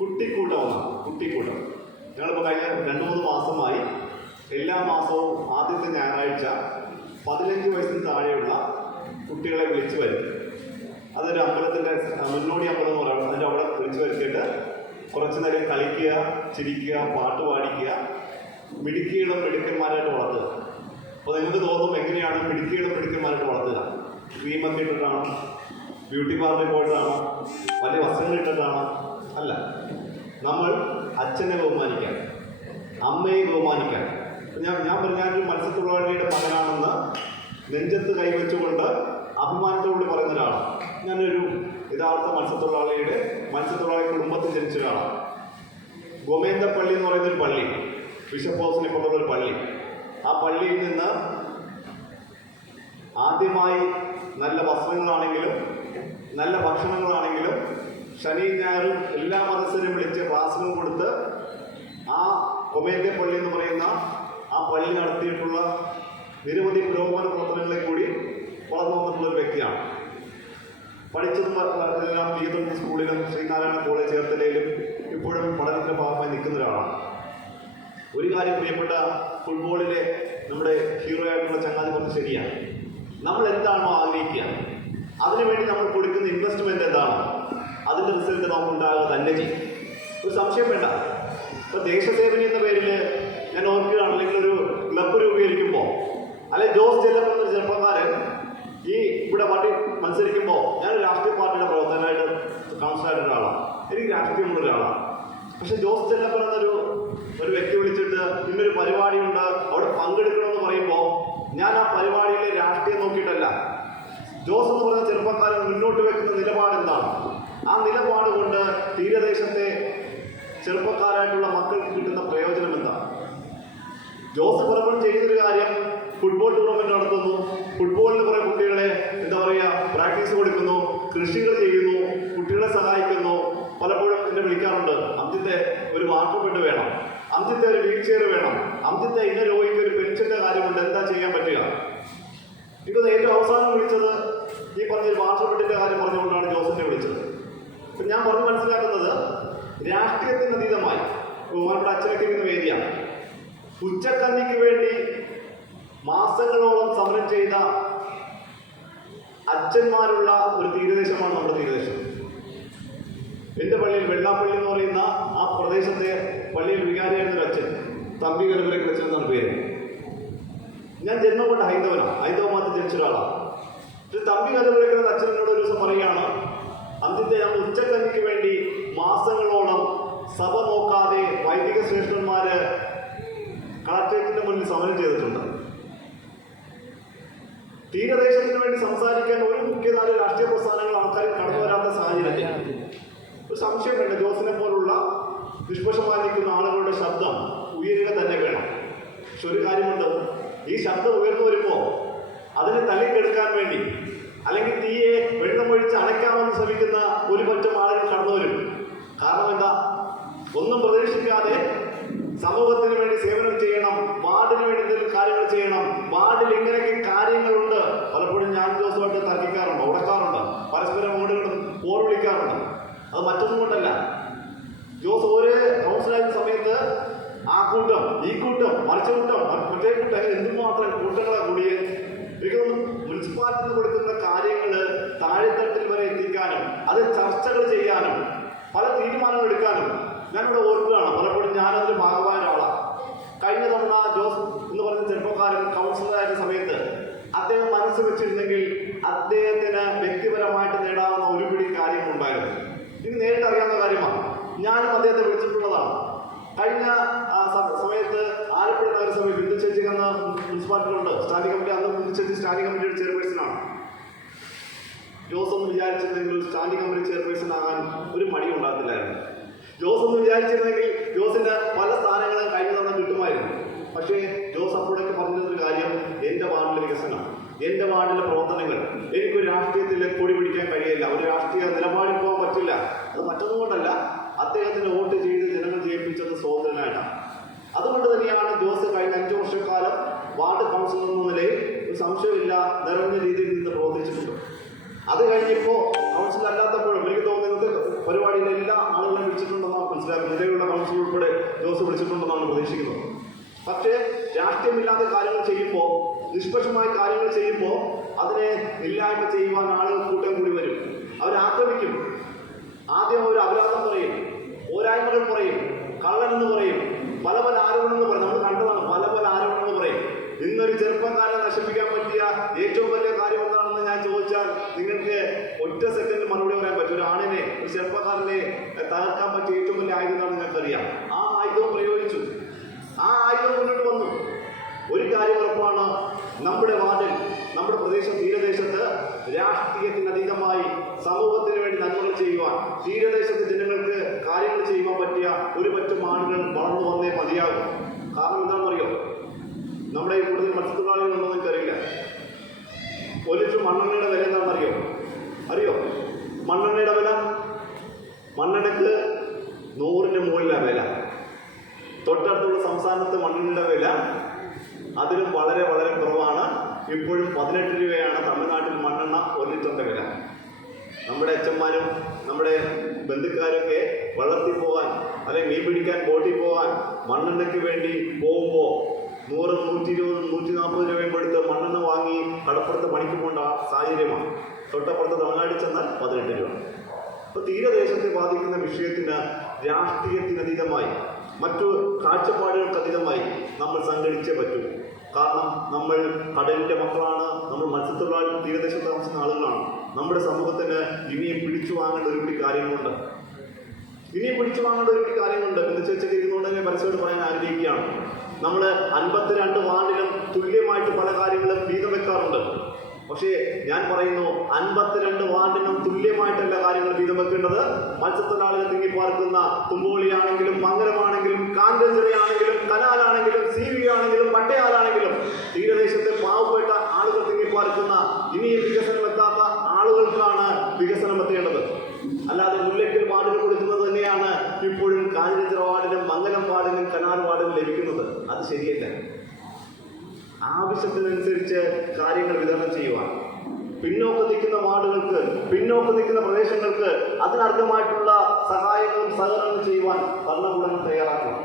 കുട്ടിക്കൂട്ടം എന്നാണ്. കുട്ടിക്കൂട്ടം ഞങ്ങളിപ്പോൾ കഴിഞ്ഞ 2-3 മാസമായി എല്ലാ മാസവും ആദ്യത്തെ ഞായറാഴ്ച 15 വയസ്സിന് താഴെയുള്ള കുട്ടികളെ വിളിച്ചു വരും. അതൊരു അമ്പലത്തിൻ്റെ മുന്നോടി അമ്പലം എന്ന് പറയുന്നത്. അതിൻ്റെ അവിടെ വിളിച്ചു വരുത്തിയിട്ട് കുറച്ച് നേരം കളിക്കുക, ചിരിക്കുക, പാട്ട് പാടിക്കുക, മിടുക്കികളും മിടുക്കന്മാരായിട്ട് വളർത്തുക. അപ്പോൾ നിങ്ങൾക്ക് തോന്നും എങ്ങനെയാണ് മിടുക്കികളും മിടുക്കന്മാരായിട്ട് വളർത്തുക? ക്രീമൊക്കെ ഇട്ടിട്ടാണ്, ബ്യൂട്ടി പാർലറിൽ പോയിട്ടാണ്, വലിയ വസ്ത്രങ്ങൾ ഇട്ടിട്ടാണ്? അല്ല. നമ്മൾ അച്ഛനെ ബഹുമാനിക്കാൻ, അമ്മയെ ബഹുമാനിക്കാൻ. ഞാനൊരു മത്സ്യത്തൊഴിലാളിയുടെ മകനാണെന്ന് നെഞ്ചത്ത് കൈവച്ചുകൊണ്ട് അഭിമാനത്തോടുകൂടി പറയുന്ന ഒരാളാണ്. ഞാനൊരു യഥാർത്ഥ മത്സ്യത്തൊഴിലാളി കുടുംബത്തിൽ ജനിച്ച ഒരാളാണ്. ഗോമേന്ദപ്പള്ളി എന്ന് പറയുന്നൊരു പള്ളി, ബിഷപ്പ് ഹൗസിന് ഇപ്പുറത്തുള്ളൊരു പള്ളി. ആ പള്ളിയിൽ നിന്ന് ആദ്യമായി നല്ല വസ്ത്രങ്ങളാണെങ്കിലും നല്ല ഭക്ഷണങ്ങളാണെങ്കിലും ശനിയും ഞായറും എല്ലാ മതസ്ഥരും വിളിച്ച് ക്ലാസ്സുകൾ കൊടുത്ത് ആ ഗോമേന്ദപ്പള്ളി എന്ന് പറയുന്ന ആ പള്ളി നടത്തിയിട്ടുള്ള നിരവധി പുരോഗമന പ്രവർത്തനങ്ങളെ കൂടി വളർന്നു വന്നിട്ടുള്ളൊരു വ്യക്തിയാണ്. പഠിച്ചതും എല്ലാം തീയതും സ്കൂളിലും ശ്രീനാരായണ കോളേജ് ചേർത്തലയിലും ഇപ്പോഴും പഠനത്തിൻ്റെ ഭാഗമായി നിൽക്കുന്ന ഒരാളാണ്. ഒരു കാര്യം പ്രിയപ്പെട്ട ഫുട്ബോളിലെ നമ്മുടെ ഹീറോ ആയിട്ടുള്ള ചങ്ങാതി പറഞ്ഞത് ശരിയാണ്. നമ്മൾ എന്താണോ ആഗ്രഹിക്കുക അതിനുവേണ്ടി നമ്മൾ കൊടുക്കുന്ന ഇൻവെസ്റ്റ്മെൻറ്റ് എന്താണോ അതിൻ്റെ റിസൾട്ട് നമുക്ക് ഉണ്ടാകുക തന്നെ ചെയ്യും. ഒരു സംശയം വേണ്ട. ഇപ്പോൾ ദേശസേവനി എന്ന പേരിൽ ഞാൻ ഓർക്കുകയാണ്, അല്ലെങ്കിൽ ഒരു ക്ലബ്ബ് രൂപീകരിക്കുമ്പോൾ, അല്ലെങ്കിൽ ജോസ് ചെല്ലപ്പൻ എന്ന ചെറുപ്പക്കാരൻ ഈ ഇവിടെ പാർട്ടി മത്സരിക്കുമ്പോൾ, ഞാനൊരു രാഷ്ട്രീയ പാർട്ടിയുടെ പ്രവർത്തകനായിട്ട് കൗൺസിലായിട്ട് ഒരാളാണ്, എനിക്ക് രാഷ്ട്രീയമുള്ള ഒരാളാണ്. പക്ഷെ ജോസ് ചെല്ലപ്പൻ എന്നൊരു വ്യക്തി വിളിച്ചിട്ട് ഇന്നൊരു പരിപാടിയുണ്ട് അവിടെ പങ്കെടുക്കണമെന്ന് പറയുമ്പോൾ ഞാൻ ആ പരിപാടിയിലെ രാഷ്ട്രീയം നോക്കിയിട്ടല്ല, ജോസ് എന്ന് പറയുന്ന ചെറുപ്പക്കാരൻ മുന്നോട്ട് വെക്കുന്ന നിലപാട് എന്താണ്, ആ നിലപാട് കൊണ്ട് തീരദേശത്തെ ചെറുപ്പക്കാരായിട്ടുള്ള മക്കൾക്ക് കിട്ടുന്ന പ്രയോജനം എന്താണ്. ജോസ് പലപ്പോഴും ചെയ്യുന്നൊരു കാര്യം ഫുട്ബോൾ ടൂർണമെന്റ് നടത്തുന്നു, ഫുട്ബോളിന് കുറേ കുട്ടികളെ പ്രാക്ടീസ് കൊടുക്കുന്നു, കൃഷികൾ ചെയ്യുന്നു, കുട്ടികളെ സഹായിക്കുന്നു. പലപ്പോഴും എന്നെ വിളിക്കാറുണ്ട്, അന്ത്യത്തെ ഒരു വാർക്കപ്പെട്ട് വേണം, അന്ത്യത്തെ ഒരു വീൽ ചെയർ വേണം, അന്ത്യത്തെ ഇന്ന രോഗിക്ക് ഒരു പെൻഷന്റെ കാര്യമുണ്ട്, എന്താ ചെയ്യാൻ പറ്റുക. ഇത് ഏറ്റവും അവസാനം വിളിച്ചത് ഈ പറഞ്ഞ വാർക്കപ്പെട്ടിന്റെ കാര്യം പറഞ്ഞുകൊണ്ടാണ് ജോസിനെ വിളിച്ചത്. അപ്പം ഞാൻ പറഞ്ഞ് മനസ്സിലാക്കുന്നത്, രാഷ്ട്രീയത്തിന് അതീതമായി നമ്മുടെ അച്ഛനൊക്കെ ഇരിക്കുന്ന വേദിയാണ്. ഉച്ചക്കഞ്ഞിക്ക് വേണ്ടി മാസങ്ങളോളം സമരം ചെയ്ത അച്ഛന്മാരുള്ള ഒരു തീരദേശമാണ് നമ്മുടെ തീരദേശം. എൻ്റെ പള്ളിയിൽ, വെള്ളാപ്പള്ളി എന്ന് പറയുന്ന ആ പ്രദേശത്തെ പള്ളിയിൽ വികാരിയായിരുന്നൊരു അച്ഛൻ, തമ്പി കലവരക്ക് അച്ഛൻ എന്നാണ് പേര്. ഞാൻ ജന്മം കൊണ്ട് ഹൈന്ദവനാണ്, ഹൈന്ദവ മതത്തിൽ ജനിച്ച ഒരാളാണ്. തമ്പി കലവരക്കുന്ന അച്ഛൻ എന്നോട് ഒരു ദിവസം പറയുകയാണ്, അന്ത്യത്തെ ഞങ്ങൾ ഉച്ചക്കഞ്ഞിക്ക് വേണ്ടി മാസങ്ങളോളം സഭ നോക്കാതെ വൈദിക ശ്രേഷ്ഠന്മാര് കളക്ടറേറ്റിന്റെ മുന്നിൽ സമരം ചെയ്തിട്ടുണ്ട്. തീരദേശത്തിന് വേണ്ടി സംസാരിക്കാൻ ഒരു മുഖ്യധാര രാഷ്ട്രീയ പ്രസ്ഥാനങ്ങൾ ആൾക്കാർ കടന്നു വരാത്ത സാഹചര്യത്തിൽ ഒരു സംശയം വേണ്ട, ജോസിനെ പോലുള്ള നിഷ്പക്ഷമായി നിൽക്കുന്ന ആളുകളുടെ ശബ്ദം ഉയരുക തന്നെ വേണം. പക്ഷെ ഒരു കാര്യമുണ്ട്, ഈ ശബ്ദം ഉയർന്നു വരുമ്പോൾ അതിനെ തള്ളിക്കെടുക്കാൻ വേണ്ടി, അല്ലെങ്കിൽ തീയെ വെള്ളമൊഴിച്ച് അണയ്ക്കാമെന്ന് ശ്രമിക്കുന്ന ഒരു പറ്റം ആളുകൾ കടന്നു വരും. കാരണം എന്താ? ഒന്നും പ്രതീക്ഷിക്കാതെ സമൂഹത്തിന് വേണ്ടി സേവനം ചെയ്യണം, വാർഡിന് വേണ്ടി എന്തെങ്കിലും കാര്യങ്ങൾ ചെയ്യണം, വാർഡിൽ ഇങ്ങനെയൊക്കെ കാര്യങ്ങളുണ്ട്. പലപ്പോഴും ഞാൻ ജോസുമായിട്ട് തർക്കിക്കാറുണ്ട്, ഉടക്കാറുണ്ട്, പരസ്പരം വീടുകളും പോർ വിളിക്കാറുണ്ട്. അത് മറ്റൊന്നും കൊണ്ടല്ല, ജോസ് ഒരു കൗൺസിലായിരുന്ന സമയത്ത് ആ കൂട്ടം, ഈ കൂട്ടം, മറിച്ച കൂട്ടം, മറ്റേ കൂട്ടം, എന്തുമാത്രം കൂട്ടങ്ങളെ കൂടിയേ. എനിക്കൊന്നും മുനിസിപ്പാലിറ്റിയിൽ നിന്ന് കൊടുക്കുന്ന കാര്യങ്ങൾ താഴെത്തട്ടിൽ വരെ എത്തിക്കാനും അത് ചർച്ചകൾ ചെയ്യാനും പല തീരുമാനങ്ങൾ എടുക്കാനും ഞാനിവിടെ ഓർക്കുകയാണ്. പലപ്പോഴും ഞാനതിൻ്റെ ഭാഗമായ ഒരാളാണ്. കഴിഞ്ഞ തവണ ജോസ് എന്ന് പറയുന്ന ചെറുപ്പക്കാരൻ കൗൺസിലറായിരുന്ന സമയത്ത് അദ്ദേഹം മനസ്സ് വെച്ചിരുന്നെങ്കിൽ അദ്ദേഹത്തിന് വ്യക്തിപരമായിട്ട് നേടാവുന്ന ഒരു പിടി കാര്യങ്ങളുണ്ടായിരുന്നു. ഇത് നേരിട്ട് അറിയാവുന്ന കാര്യമാണ്. ഞാനും അദ്ദേഹത്തെ വിളിച്ചിട്ടുള്ളതാണ്. കഴിഞ്ഞ സമയത്ത് ആലപ്പുഴ നഗരസഭ ബിന്ദു ചേച്ചി എന്ന മുനിസിപ്പാലിറ്റിയിലുണ്ട് സ്റ്റാൻഡിംഗ് കമ്മിറ്റി. അന്ന് ബിന്ദു ചേച്ചി സ്റ്റാൻഡിംഗ് കമ്മിറ്റിയുടെ ചെയർപേഴ്സണാണ്. ജോസ് ഒന്ന് വിചാരിച്ചിരുന്നെങ്കിൽ സ്റ്റാൻഡിംഗ് കമ്മിറ്റി ചെയർപേഴ്സൺ ആകാൻ ഒരു മടി ഉണ്ടാകത്തില്ലായിരുന്നു. ജോസ് ഒന്ന് വിചാരിച്ചിരുന്നെങ്കിൽ ജോസിന്റെ പല സ്ഥാനങ്ങളും കഴിഞ്ഞ തവണ കിട്ടുമായിരുന്നു. പക്ഷേ ജോസ് അപ്പോഴൊക്കെ പറഞ്ഞൊരു കാര്യം, എൻ്റെ വാർഡിലെ വികസനം, എൻ്റെ വാർഡിലെ പ്രവർത്തനങ്ങൾ, എനിക്കൊരു രാഷ്ട്രീയത്തിൽ കൊടി പിടിക്കാൻ കഴിയില്ല, ഒരു രാഷ്ട്രീയ നിലപാടിൽ പോകാൻ പറ്റില്ല. അത് മറ്റൊന്നും കൊണ്ടല്ല, അദ്ദേഹത്തിന് വോട്ട് ചെയ്ത് ജനങ്ങൾ ജയിപ്പിച്ചത് മനസ്സിലാക്കുന്നത്. നിലവിലുള്ള കൗൺസിൽ ഉൾപ്പെടെ ജോസ് വിളിച്ചിട്ടുണ്ടെന്നാണ് പ്രതീക്ഷിക്കുന്നത്. പക്ഷേ രാഷ്ട്രീയമില്ലാത്ത കാര്യങ്ങൾ ചെയ്യുമ്പോൾ, നിഷ്പക്ഷമായ കാര്യങ്ങൾ ചെയ്യുമ്പോൾ അതിനെ ഇല്ലായ്മ ചെയ്യുവാൻ ആളുകൾ കൂട്ടം കൂടി വരും. അവരാക്രമിക്കും. ആദ്യം അവർ അപരാധം പറയും, പോരായ്മകൾ പറയും, കള്ളനെന്ന് പറയും, പല പല ആരോപണങ്ങൾ പറയും. നമ്മൾ കണ്ടതാണ്, പല പല ആരോപണങ്ങൾ പറയും. ഇന്നൊരു ചെറുപ്പക്കാരനെ നശിപ്പിക്കാൻ പറ്റിയ ഏറ്റവും വലിയ കാര്യം എന്താണെന്ന് ഞാൻ ചോദിച്ചാൽ നിങ്ങൾക്ക് ഒറ്റ സെക്കൻഡിൽ മറുപടി പറയാൻ പറ്റും. ഒരു ആണിനെ, ഒരു ചെറുപ്പക്കാരനെ തകർക്കാൻ പറ്റിയ ഏറ്റവും വലിയ ആയുധം എന്താണെന്ന് നിങ്ങൾക്കറിയാം. ആ ആയുധം പ്രയോഗിച്ചു, ആ ആയുധം മുന്നോട്ട് വന്നു. ഒരു കാര്യം ഉറപ്പാണ്, നമ്മുടെ വാർഡിൽ, നമ്മുടെ പ്രദേശം, തീരദേശത്ത് രാഷ്ട്രീയത്തിനതീതമായി സമൂഹത്തിന് വേണ്ടി നന്മകൾ ചെയ്യുവാൻ, തീരദേശത്തെ ജനങ്ങൾക്ക് കാര്യങ്ങൾ ചെയ്യുവാൻ പറ്റിയ ഒരു പറ്റം ആളുകൾ വളർന്നു വന്നേ മതിയാകും. കാരണം എന്താണെന്നറിയോ, നമ്മുടെ ഈ കൂടുതൽ മത്സ്യത്തൊഴിലാളികളുണ്ടോ എന്ന് എനിക്കറിയില്ല. 1 ലിറ്റർ മണ്ണെണ്ണയുടെ വില എന്താണെന്നറിയോ? അറിയോ? മണ്ണെണ്ണയുടെ വില, മണ്ണെണ്ണക്ക് 100-ന് മുകളിലാണ് വില. തൊട്ടടുത്തുള്ള സംസ്ഥാനത്ത് മണ്ണെണ്ണയുടെ വില അതിലും വളരെ വളരെ കുറവാണ്. ഇപ്പോഴും 18 രൂപയാണ് തമിഴ്നാട്ടിൽ മണ്ണെണ്ണ 1 ലിറ്ററിന്റെ വില. നമ്മുടെ അച്ഛന്മാരും നമ്മുടെ ബന്ധുക്കാരൊക്കെ വള്ളത്തിൽ പോകാൻ അല്ലെങ്കിൽ മീൻ പിടിക്കാൻ ബോട്ടിൽ പോകാൻ മണ്ണെണ്ണയ്ക്ക് വേണ്ടി പോകുമ്പോൾ 100, 120, 140 രൂപയും കൊടുത്ത് മണ്ണെണ്ണ വാങ്ങി കടപ്പുറത്ത് പണിക്ക് പോകേണ്ട സാഹചര്യമാണ്. തൊട്ടപ്പുറത്ത് തമിഴ്നാട്ടിൽ ചെന്നാൽ 18 രൂപ. അപ്പോൾ തീരദേശത്തെ ബാധിക്കുന്ന വിഷയത്തിന് രാഷ്ട്രീയത്തിനതീതമായി, മറ്റു കാഴ്ചപ്പാടുകൾക്ക് അതീതമായി നമ്മൾ സംഘടിച്ചേ പറ്റൂ. കാരണം നമ്മൾ കടലിൻ്റെ മക്കളാണ്, നമ്മൾ മത്സ്യത്തൊഴിലാളി തീരദേശത്ത് താമസിക്കുന്ന ആളുകളാണ്. നമ്മുടെ സമൂഹത്തിന് ഇനിയും പിടിച്ചു വാങ്ങേണ്ട ഒരുപിടി കാര്യങ്ങളുണ്ട്. ബന്ധുച്ചേച്ചൊക്കെ ഇരുന്നുകൊണ്ട് തന്നെ പരസ്യമായിട്ട് പറയാൻ ആഗ്രഹിക്കുകയാണ്. നമ്മൾ 52 വാർഡിലും തുല്യമായിട്ട് പല കാര്യങ്ങളും വീതം വെക്കാറുണ്ട്. പക്ഷേ ഞാൻ പറയുന്നു, 52 വാർഡിനും തുല്യമായിട്ടല്ല കാര്യങ്ങൾ വീതം വെക്കേണ്ടത്. മത്സ്യത്തൊഴിലാളികൾ തിങ്ങിപ്പാർക്കുന്ന തുമ്പോളിയാണെങ്കിലും മംഗലമാണെങ്കിലും കാന്തഞ്ചിറയാണെങ്കിലും കനാലാണെങ്കിലും CV ആണെങ്കിലും പട്ടയാലാണെങ്കിലും തീരദേശത്തെ പാവപ്പെട്ട ആളുകൾ തിങ്ങിപ്പാർക്കുന്ന ഇനിയും വികസനം എത്താത്ത ആളുകൾക്കാണ് വികസനം എത്തേണ്ടത്. അല്ലാതെ മുല്ലക്കൽ വാർഡിന് കൊടുക്കുന്നത് തന്നെയാണ് ഇപ്പോഴും കാഞ്ഞിരച്ചിറ വാർഡിനും മംഗലം വാർഡിനും കനാൽ വാർഡിനും ലഭിക്കുന്നത്. അത് ശരിയല്ല. ആവശ്യത്തിനനുസരിച്ച് കാര്യങ്ങൾ വിതരണം ചെയ്യുവാൻ, പിന്നോക്കം നിൽക്കുന്ന വാർഡുകൾക്ക്, പിന്നോക്കം നിൽക്കുന്ന പ്രദേശങ്ങൾക്ക് അതിനർഹമായിട്ടുള്ള സഹായങ്ങളും സഹകരണങ്ങളും ചെയ്യുവാൻ ഭരണകൂടങ്ങൾ തയ്യാറാക്കണം.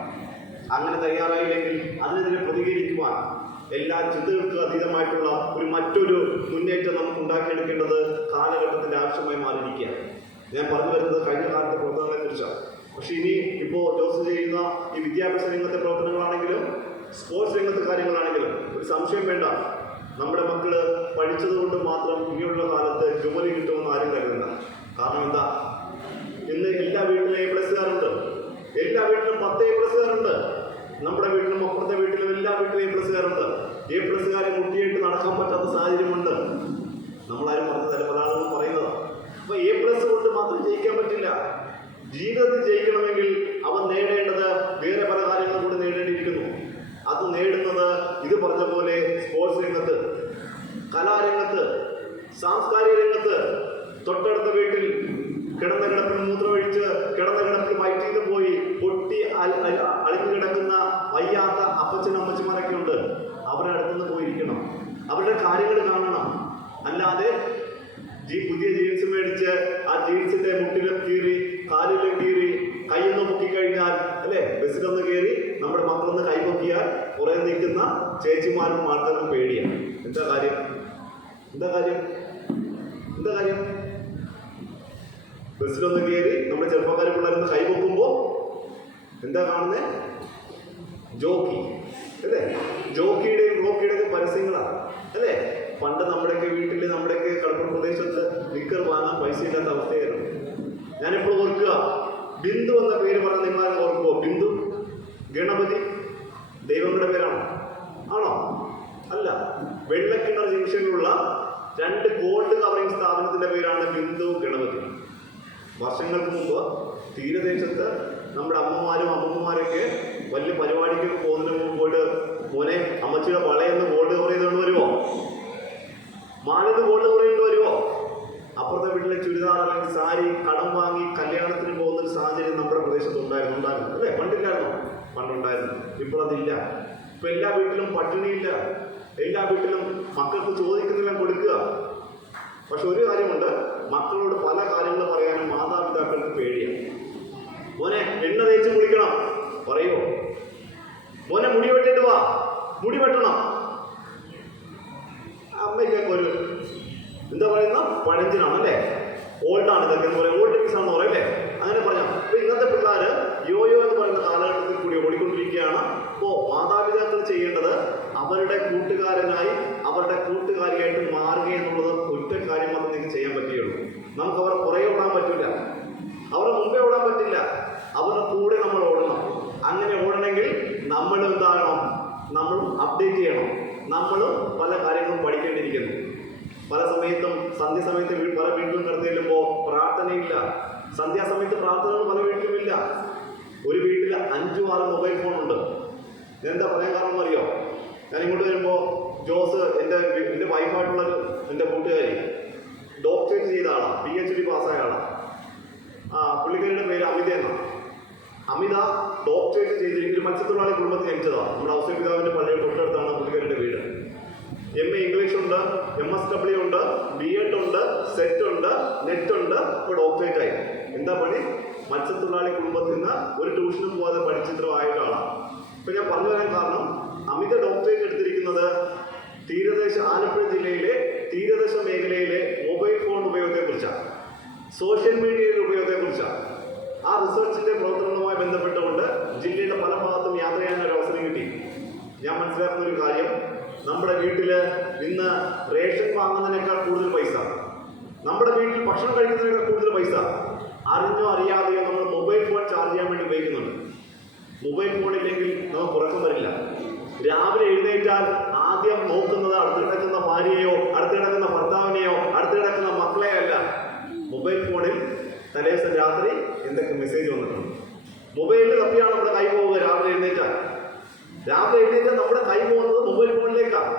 അങ്ങനെ തയ്യാറായില്ലെങ്കിൽ അതിനെതിരെ പ്രതികരിക്കുവാൻ എല്ലാ ചിന്തകൾക്കും അതീതമായിട്ടുള്ള മറ്റൊരു മുന്നേറ്റം നമുക്ക് ഉണ്ടാക്കിയെടുക്കേണ്ടത് കാലഘട്ടത്തിന്റെ ആവശ്യമായി മാറിയിരിക്കുകയാണ്. ഞാൻ പറഞ്ഞു വരുന്നത് കഴിഞ്ഞ കാലത്തെ പ്രവർത്തനങ്ങളെ കുറിച്ചാണ്. പക്ഷെ ഇപ്പോൾ ജോസ് ചെയ്യുന്ന ഈ വിദ്യാഭ്യാസ രംഗത്തെ പ്രവർത്തനങ്ങളാണെങ്കിലും സ്പോർട്സ് രംഗത്തെ കാര്യങ്ങളാണെങ്കിലും ഒരു സംശയം വേണ്ട, നമ്മുടെ മക്കള് പഠിച്ചതുകൊണ്ട് മാത്രം ഇനിയുള്ള കാലത്ത് ജോലി കിട്ടുമെന്ന് ആരും കരുതുന്നില്ല. കാരണം എന്താ, ഇന്ന് എല്ലാ വീട്ടിലും A+കാരുണ്ട്, എല്ലാ വീട്ടിലും 10 A+കാരുണ്ട്. നമ്മുടെ വീട്ടിലും അപ്പുറത്തെ വീട്ടിലും എല്ലാ വീട്ടിലും A+കാരുണ്ട്. A+കാരെ മുട്ടിയായിട്ട് നടക്കാൻ പറ്റാത്ത സാഹചര്യമുണ്ട്. നമ്മളാരും പറഞ്ഞതല്ല, പല ആളുകളും പറയുന്നതാണ്. അപ്പൊ A+ കൊണ്ട് മാത്രം ജയിക്കാൻ പറ്റില്ല. ജീവിതത്തിൽ ജയിക്കണമെങ്കിൽ അവൻ നേടേണ്ടത് വേറെ പല കാര്യങ്ങളും കൂടി നേടേണ്ടിയിരിക്കുന്നു. അത് നേടുന്നത് ഇത് പറഞ്ഞ പോലെ സ്പോർട്സ് രംഗത്ത്, കലാരംഗത്ത്, സാംസ്കാരിക രംഗത്ത്, തൊട്ടടുത്ത വീട്ടിൽ കിടന്ന കിടപ്പിൽ മൂത്രമൊഴിച്ച് കിടന്ന കിടപ്പിൽ വയറ്റിൽ പോയി പൊട്ടി അളിഞ്ഞു കിടക്കുന്ന വയ്യാത്ത അപ്പച്ചനും അമ്മച്ചിമാരൊക്കെ ഉണ്ട്. അവരുടെ അടുത്തുനിന്ന് പോയിരിക്കണം, അവരുടെ കാര്യങ്ങൾ കാണണം. അല്ലാതെ പുതിയ ജീൻസ് മേടിച്ച് ആ ജീൻസിന്റെ മുട്ടിലും കീറി കാലിലും കീറി കൈയൊന്ന് പൊക്കിക്കഴിഞ്ഞാൽ, അല്ലെ, ബസ്സിലൊന്ന് കയറി നമ്മുടെ മക്കളൊന്ന് കൈപൊക്കിയാൽ കുറെ നിൽക്കുന്ന ചേച്ചിമാരും ആൾക്കാർക്കും പേടിയാണ്. എന്താ കാര്യം? ബസ്സിലൊന്ന് കയറി നമ്മുടെ ചെറുപ്പക്കാരെ പിള്ളേരൊന്ന് കൈപൊക്കുമ്പോ എന്താ കാണുന്നേ? ജോക്കി, അല്ലേ? ജോക്കിയുടെയും റോക്കിയുടെയും പരസ്യങ്ങളാണ്, അല്ലേ? പണ്ട് നമ്മുടെയൊക്കെ വീട്ടിൽ, നമ്മുടെയൊക്കെ കടപ്പുറം പ്രദേശത്ത് നിക്കർ വാങ്ങാൻ പൈസ ഇല്ലാത്ത അവസ്ഥയായിരുന്നു. ഞാനെപ്പോഴും ഓർക്കുക, ബിന്ദു എന്ന പേര് പറഞ്ഞ നിങ്ങളെ ഓർക്കുമോ? ബിന്ദു, ഗണപതി ദൈവങ്ങളുടെ പേരാണോ? ആണോ? അല്ല. വെള്ളക്കിണർ ജംഗ്ഷനിലുള്ള 2 ഗോൾഡ് കവറിംഗ് സ്ഥാപനത്തിന്റെ പേരാണ് ബിന്ദു ഗണപതി. വർഷങ്ങൾക്ക് മുമ്പ് തീരദേശത്ത് നമ്മുടെ അമ്മമാരൊക്കെ വലിയ പരിപാടിക്കൊക്കെ പോകുന്നതിന് മുമ്പ് പോയിട്ട്, മോനെ അമ്മച്ചിയുടെ വളയെന്ന് ഗോൾഡ് കവർ ചെയ്തുകൊണ്ട് വരുമോ? മാലന്ന് ഗോൾഡ് കവർ ചെയ്തുകൊണ്ട് വരുമോ? അപ്പുറത്തെ വീട്ടിലെ ചുരിദാർ അല്ലെങ്കിൽ സാരി കടം വാങ്ങി കല്യാണത്തിന് പോകുന്നൊരു സാഹചര്യം നമ്മുടെ പ്രദേശത്ത് ഉണ്ടായിരുന്നു, അല്ലേ? പണ്ടില്ലായിരുന്നോ? പണ്ടുണ്ടായിരുന്നു. ഇപ്പോൾ അതില്ല. ഇപ്പൊ എല്ലാ വീട്ടിലും പട്ടിണിയില്ല, എല്ലാ വീട്ടിലും മക്കൾക്ക് ചോദിക്കുന്നില്ല കൊടുക്കുക. പക്ഷെ ഒരു കാര്യമുണ്ട്, മക്കളോട് പല കാര്യങ്ങൾ പറയാനും മാതാപിതാക്കൾക്ക് പേടിയാണ്. മോനെ എണ്ണ തേച്ച് കുളിക്കണം പറയുമോ? മോനെ മുടി വെട്ടിട്ട് വാ, മുടി വെട്ടണം. അമ്മയ്ക്കൊക്കെ ഒരു എന്താ പറയുന്ന പഴഞ്ചനാണല്ലേ, ഓൾഡാണ് ഇതൊക്കെ എന്ന് പറയും, ഓൾഡ് മിക്സ് ആണെന്ന് പറയല്ലേ, അങ്ങനെ പറയാം. അപ്പൊ ഇന്നത്തെ പിള്ളേർ യോയോ എന്ന് പറയുന്ന കാലഘട്ടത്തിൽ കൂടി ഓടിക്കൊണ്ടിരിക്കുകയാണ്. അപ്പോൾ മാതാപിതാക്കൾ ചെയ്യേണ്ടത് അവരുടെ കൂട്ടുകാരനായി അവരുടെ കൂട്ടുകാരിയായിട്ട് മാറുക എന്നുള്ളത് ഒറ്റ കാര്യം മാത്രമേ നിങ്ങൾക്ക് ചെയ്യാൻ പറ്റുകയുള്ളൂ. നമുക്ക് അവരെ പുറകെ ഓടാൻ പറ്റില്ല, അവരുടെ മുമ്പേ ഓടാൻ പറ്റില്ല, അവരുടെ കൂടെ നമ്മൾ ഓടണം. അങ്ങനെ ഓടണമെങ്കിൽ നമ്മൾ എന്താകണം, നമ്മളും അപ്ഡേറ്റ് ചെയ്യണം. നമ്മളും പല കാര്യങ്ങളും പഠിക്കേണ്ടിയിരിക്കുന്നു. പല സമയത്തും സന്ധ്യാസമയത്ത് പല വീട്ടിലും കിടന്നു ചെല്ലുമ്പോൾ പ്രാർത്ഥനയില്ല. സന്ധ്യാസമയത്ത് പ്രാർത്ഥനകൾ പല വീട്ടിലുമില്ല. ഒരു വീട്ടിൽ 5-6 മൊബൈൽ ഫോണുണ്ട്. ഞാൻ എന്താ പറയാൻ കാരണം അറിയോ? ഞാൻ ഇങ്ങോട്ട് വരുമ്പോൾ ജോസ് എൻ്റെ വൈഫായിട്ടുള്ളൊരു എൻ്റെ കൂട്ടുകാരി ഡോക്ടറേറ്റ് ചെയ്ത ആളാണ്, PhD പാസ്സായ ആളാണ്. പുള്ളിക്കാരിയുടെ പേര് അമിത എന്നാണ്. അമിത ഡോക്ടറേറ്റ് ചെയ്തിരിക്കുന്ന മത്സ്യത്തൊഴിലാളി കുടുംബത്തിൽ ജനിച്ചതാണ്. നമ്മുടെ ഔസേപിതാവിൻ്റെ പള്ളിയുടെ തൊട്ടടുത്താണ് പുള്ളിക്കാരിയുടെ വീട്. MA ഇംഗ്ലീഷ് ഉണ്ട്, MSW ഉണ്ട്, B.Ed ഉണ്ട്, സെറ്റ് ഉണ്ട്, നെറ്റ് ഉണ്ട്. ഇപ്പോൾ ഡോക്ടറേറ്റ് ആയി. എന്താ പണി? മത്സ്യത്തൊഴിലാളി കുടുംബത്തിൽ നിന്ന് ഒരു ട്യൂഷനും പോകാതെ പഠിച്ചിത്രമായ ഒരാളാണ്. ഇപ്പം ഞാൻ പറഞ്ഞു വരാൻ കാരണം, അമിത ഡോക്ടറേറ്റ് എടുത്തിരിക്കുന്നത് ആലപ്പുഴ ജില്ലയിലെ തീരദേശ മേഖലയിലെ മൊബൈൽ ഫോൺ ഉപയോഗത്തെക്കുറിച്ചാണ്, സോഷ്യൽ മീഡിയയുടെ ഉപയോഗത്തെക്കുറിച്ചാണ്. ആ റിസർച്ചിന്റെ പ്രവർത്തനവുമായി ബന്ധപ്പെട്ടുകൊണ്ട് ജില്ലയുടെ പല ഭാഗത്തും യാത്ര ചെയ്യാൻ ഒരു അവസരം കിട്ടി. ഞാൻ മനസ്സിലാക്കുന്ന ഒരു കാര്യം, നമ്മുടെ വീട്ടിൽ ഇന്ന് റേഷൻ വാങ്ങുന്നതിനേക്കാൾ കൂടുതൽ പൈസ, നമ്മുടെ വീട്ടിൽ ഭക്ഷണം കഴിക്കുന്നതിനേക്കാൾ കൂടുതൽ പൈസ അറിഞ്ഞോ അറിയാതെയോ നമ്മൾ മൊബൈൽ ഫോൺ ചാർജ് ചെയ്യാൻ വേണ്ടി ഉപയോഗിക്കുന്നുണ്ട്. മൊബൈൽ ഫോണില്ലെങ്കിൽ നമുക്ക് ഉറക്കം വരില്ല. രാവിലെ എഴുന്നേറ്റാൽ ആദ്യം നോക്കുന്നത് അടുത്ത് കിടക്കുന്ന ഭാര്യയോ അടുത്ത് കിടക്കുന്ന ഭർത്താവിനെയോ അടുത്ത് കിടക്കുന്ന മക്കളെയോ അല്ല, മൊബൈൽ ഫോണിൽ തലേദിവസം രാത്രി എന്തൊക്കെ മെസ്സേജ് വന്നിട്ടുണ്ട്. മൊബൈലിൽ തപ്പിയാണ് നമ്മുടെ കൈ പോവുക. രാവിലെ എഴുന്നേറ്റാൽ നമ്മുടെ കൈ പോകുന്നത് മൊബൈൽ ഫോണിലേക്കാണ്.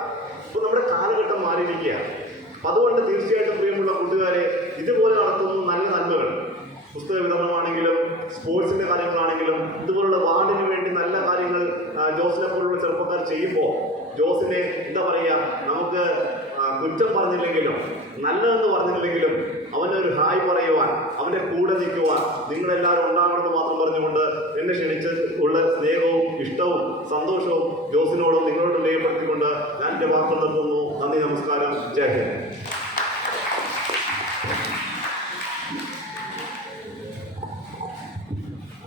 അപ്പോൾ നമ്മുടെ കാലഘട്ടം മാറിയിരിക്കുകയാണ്. അപ്പം അതുകൊണ്ട് തീർച്ചയായിട്ടും പ്രിയമുള്ള കൂട്ടുകാരെ, ഇതുപോലെ നടത്തുന്ന നല്ല നന്മകൾ, പുസ്തക വിതരണമാണെങ്കിലും സ്പോർട്സിൻ്റെ കാര്യങ്ങളാണെങ്കിലും ഇതുപോലുള്ള വാർഡിന് വേണ്ടി നല്ല കാര്യങ്ങൾ ജോസിനെ പോലുള്ള ചെറുപ്പക്കാർ ചെയ്യുമ്പോൾ ജോസിനെ എന്താ പറയുക, നമുക്ക് കുറ്റം പറഞ്ഞില്ലെങ്കിലും നല്ലതെന്ന് പറഞ്ഞില്ലെങ്കിലും അവനൊരു ഹായ് പറയുവാൻ, അവൻ്റെ കൂടെ നിൽക്കുവാൻ നിങ്ങളെല്ലാവരും ഉണ്ടാകണമെന്ന് മാത്രം പറഞ്ഞുകൊണ്ട് എന്നെ ക്ഷണിച്ച് ഉള്ള സ്നേഹവും ഇഷ്ടവും സന്തോഷവും ജോസിനോടും നിങ്ങളോടും രേഖപ്പെടുത്തിക്കൊണ്ട് ഞാൻ എൻ്റെ വാക്കുകൾ നിർത്തുന്നു. നന്ദി, നമസ്കാരം, ജയ് ഹിന്ദ്.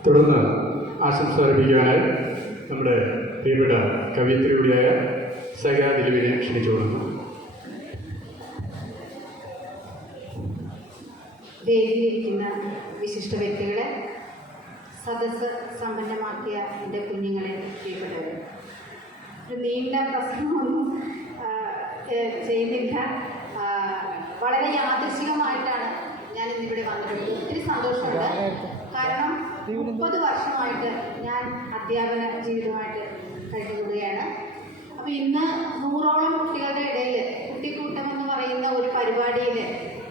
തുടർന്ന് ആശംസ അർപ്പിക്കുവാനായി നമ്മുടെ പ്രിയപ്പെട്ട കവിയത്രി കൂടിയായ സഹ ദിലീപിനെ ക്ഷണിച്ചുകൊള്ളുന്നു. വേദിയിലിരിക്കുന്ന വിശിഷ്ട വ്യക്തികളെ, സദസ്സ് സമ്പന്നമാക്കിയ എൻ്റെ കുഞ്ഞുങ്ങളെ, പ്രിയപ്പെട്ടവരെ, ഒരു നീണ്ട പ്രസംഗമൊന്നും ചെയ്യുന്നില്ല. വളരെ യാദൃശ്ചികമായിട്ടാണ് ഞാൻ ഇന്നിവിടെ വന്നിട്ടുള്ളത്. ഒത്തിരി സന്തോഷമുണ്ട്. കാരണം 30 വർഷമായിട്ട് ഞാൻ അധ്യാപന ജീവിതമായിട്ട് കഴിഞ്ഞുകൂടുകയാണ്. അപ്പോൾ ഇന്ന് 100ഓളം കുട്ടികളുടെ ഇടയിൽ കുട്ടിക്കൂട്ടം എന്ന് പറയുന്ന ഒരു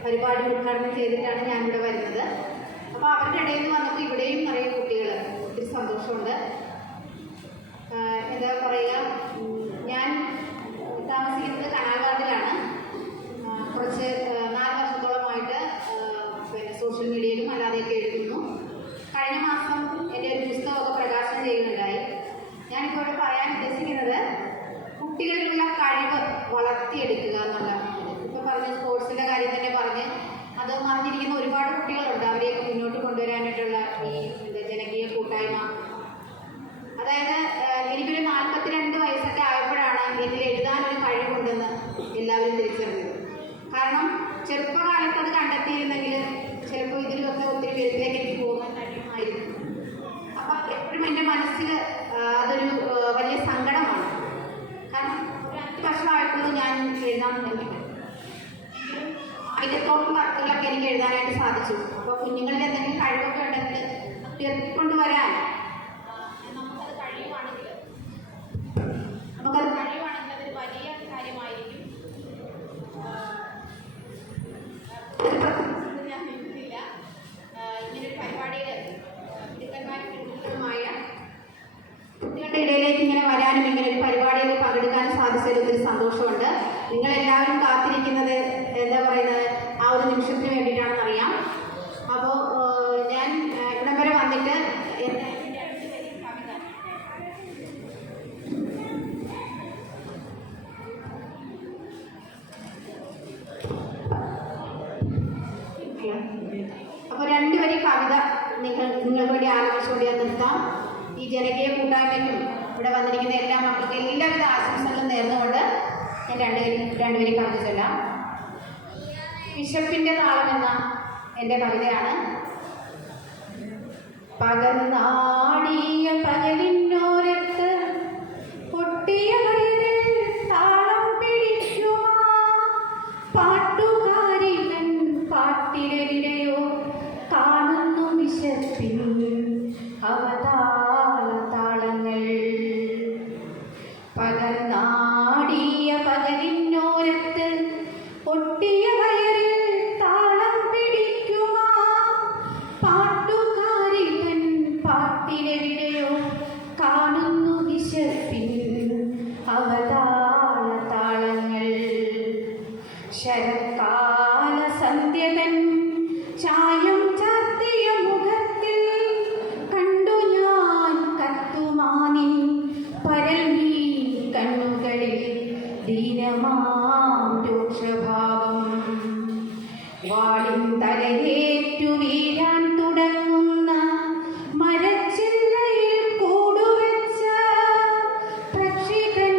പരിപാടി ഉദ്ഘാടനം ചെയ്തിട്ടാണ് ഞാനിവിടെ വരുന്നത്. അപ്പോൾ അവരുടെ ഇടയിൽ നിന്ന് വന്നപ്പോൾ ഇവിടെയും നിറയെ കുട്ടികൾ, ഒത്തിരി സന്തോഷമുണ്ട്. എന്താ പറയുക, ഞാൻ താമസിക്കുന്നത് കനാൽവാർഡിലാണ്. കുറച്ച് 4 വർഷത്തോളമായിട്ട് സോഷ്യൽ മീഡിയയിലും അല്ലാതെയൊക്കെ എഴുതുന്നു. കഴിഞ്ഞ മാസം എൻ്റെ ഒരു പുസ്തകമൊക്കെ പ്രകാശനം ചെയ്യുന്നുണ്ടായി. ഞാനിപ്പോൾ ഇവിടെ പറയാൻ ഉദ്ദേശിക്കുന്നത് കുട്ടികളിലുള്ള കഴിവ് വളർത്തിയെടുക്കുക എന്നുള്ള, ഇപ്പോൾ പറഞ്ഞ സ്പോർട്സിൻ്റെ കാര്യം തന്നെ പറഞ്ഞ് അത് മറിഞ്ഞിരിക്കുന്ന ഒരുപാട് കുട്ടികളുണ്ട്. അവരെയൊക്കെ മുന്നോട്ട് കൊണ്ടുവരാനായിട്ടുള്ള ഈ ജനകീയ കൂട്ടായ്മ, അതായത് എനിക്കൊരു 42 വയസ്സൊക്കെ ആയപ്പോഴാണ് എന്നിൽ എഴുതാനൊരു കഴിവുണ്ടെന്ന് എല്ലാവരും തിരിച്ചറിഞ്ഞത്. കാരണം ചെറുപ്പകാലത്ത് അത് കണ്ടെത്തിയിരുന്നെങ്കിൽ ചിലപ്പോൾ ഇതിലൊക്കെ ഒത്തിരി പേരിലേക്ക് എനിക്ക് പോകാൻ കഴിയുമായിരുന്നു. അപ്പം എപ്പോഴും എൻ്റെ മനസ്സിൽ അതൊരു വലിയ സങ്കടമാണ്. കാരണം ഒരു 5 വർഷമായിട്ടുള്ളത് ഞാൻ എഴുതാൻ തുടങ്ങിയിട്ട് 1000ഓളം കത്തുകളൊക്കെ എനിക്ക് എഴുതാനായിട്ട് സാധിച്ചു. അപ്പോൾ കുഞ്ഞുങ്ങളിൽ എന്തെങ്കിലും കഴിവൊക്കെ ഉണ്ടെങ്കിൽ ഉയർത്തിക്കൊണ്ടുവരാൻ നമുക്കത് കഴിയുവാണെങ്കിൽ അതൊരു വലിയ കാര്യമായിരിക്കും. ഞാൻ നിൽക്കുന്നില്ല. ഇങ്ങനൊരു പരിപാടിയിൽ മിടുക്കന്മാരുമായ കുട്ടികളുടെ ഇടയിലേക്ക് ഇങ്ങനെ വരാനും ഇങ്ങനെ ഒരു പരിപാടിയിൽ പങ്കെടുക്കാനും സാധിച്ചതിൽ ഒത്തിരി സന്തോഷമുണ്ട്. നിങ്ങളെല്ലാവരും കാത്തിരിക്കുന്നത് എന്താ പറയുന്നത് ആ ഒരു നിമിഷത്തിന് വേണ്ടിയിട്ടാണെന്നറിയാം. അപ്പോൾ ഞാൻ ഇവിടം വരെ വന്നിട്ട് ഈ ജനകീയ കൂട്ടായ്മയ്ക്കും ഇവിടെ വന്നിരിക്കുന്ന എല്ലാ മക്കൾക്കും എല്ലാവിധ ആശംസകളും നേർന്നുകൊണ്ട് ഞാൻ രണ്ടുപേരും കവിത ചൊല്ലാം. വിശപ്പിൻ്റെ താളം എന്ന എൻ്റെ കവിതയാണ്. പകർന്നാടിയ പകലിന്നോരത്ത് പൊട്ടിയ വയറിൽ താളം പിടിക്കുമാ പാട്ടുകാരിവൻ പാട്ടിലെവിടെയോ കാണുന്നു വിശപ്പിൽ അവതാള താളങ്ങൾ. പകർന്നാടിയ പകലിന്നോരത്ത് പൊട്ടിയ വയറിൽ താളം പിടിക്കുമാ പാട്ടുകാരിവൻ പാട്ടിലെവിടെയോ കാണുന്നു വിശപ്പിൽ അവതാള താളങ്ങൾ. ശരത്കാല സന്ധ്യതൻ ചായം ചാർത്തിയ മുഖത്തിൽ കണ്ടു ഞാൻ കത്തുമാനിൻ പരൽമീ കണ്ണുകളിൽ ദീനമാം രൂക്ഷഭാവം. വാളിൻ തലയേറ്റു വീഴാൻ തുടങ്ങുന്ന മരച്ചില്ലയിൽ കൂടുവെച്ച പ്രക്ഷിതൻ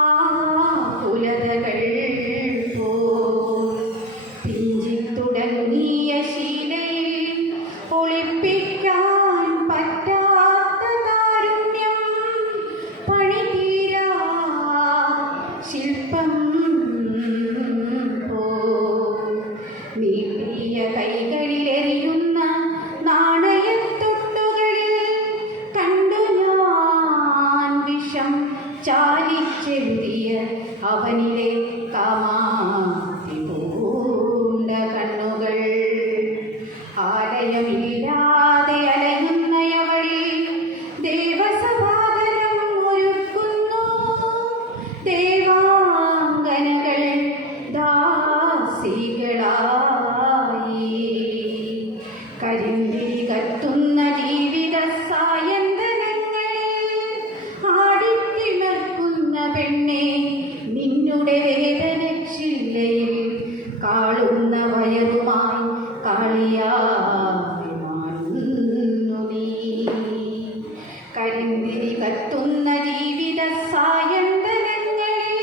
ആ കുലതകൾ പോൽ പിഞ്ചിൽ തുടങ്ങിയ ശീലയിൽ ഒളിപ്പിക്കാൻ പറ്റാത്ത കാരുണ്യം പണിതീരാ ശില്പം നീട്ടിയ കൈകളിലെറിയുന്ന നാണയത്തൊട്ടുകളിൽ കണ്ടു ഞാൻ വിഷം ചാലിച്ചെഴുതിയ അവനിലെ കാമാതി പൂണ്ട കണ്ണുകൾ. ആലയമില്ലാതെ അലയുന്നയവളിൽ ദേവസഭാതലം ഒരുക്കുന്നു ദേവാംഗനകൾ ദാസികളായി. കരിന്തിരി കത്തുന്ന ജീവിത സായന്തനങ്ങളിൽ ആടിത്തിമർക്കുന്ന പെണ്ണെ നിന്നുടെ വേദനച്ചില്ലയിൽ കാളുന്ന വയറുമായി കാളിയായി മാറുന്നു നീ. കരിന്തിരി കത്തുന്ന ജീവിത സായന്തനങ്ങളിൽ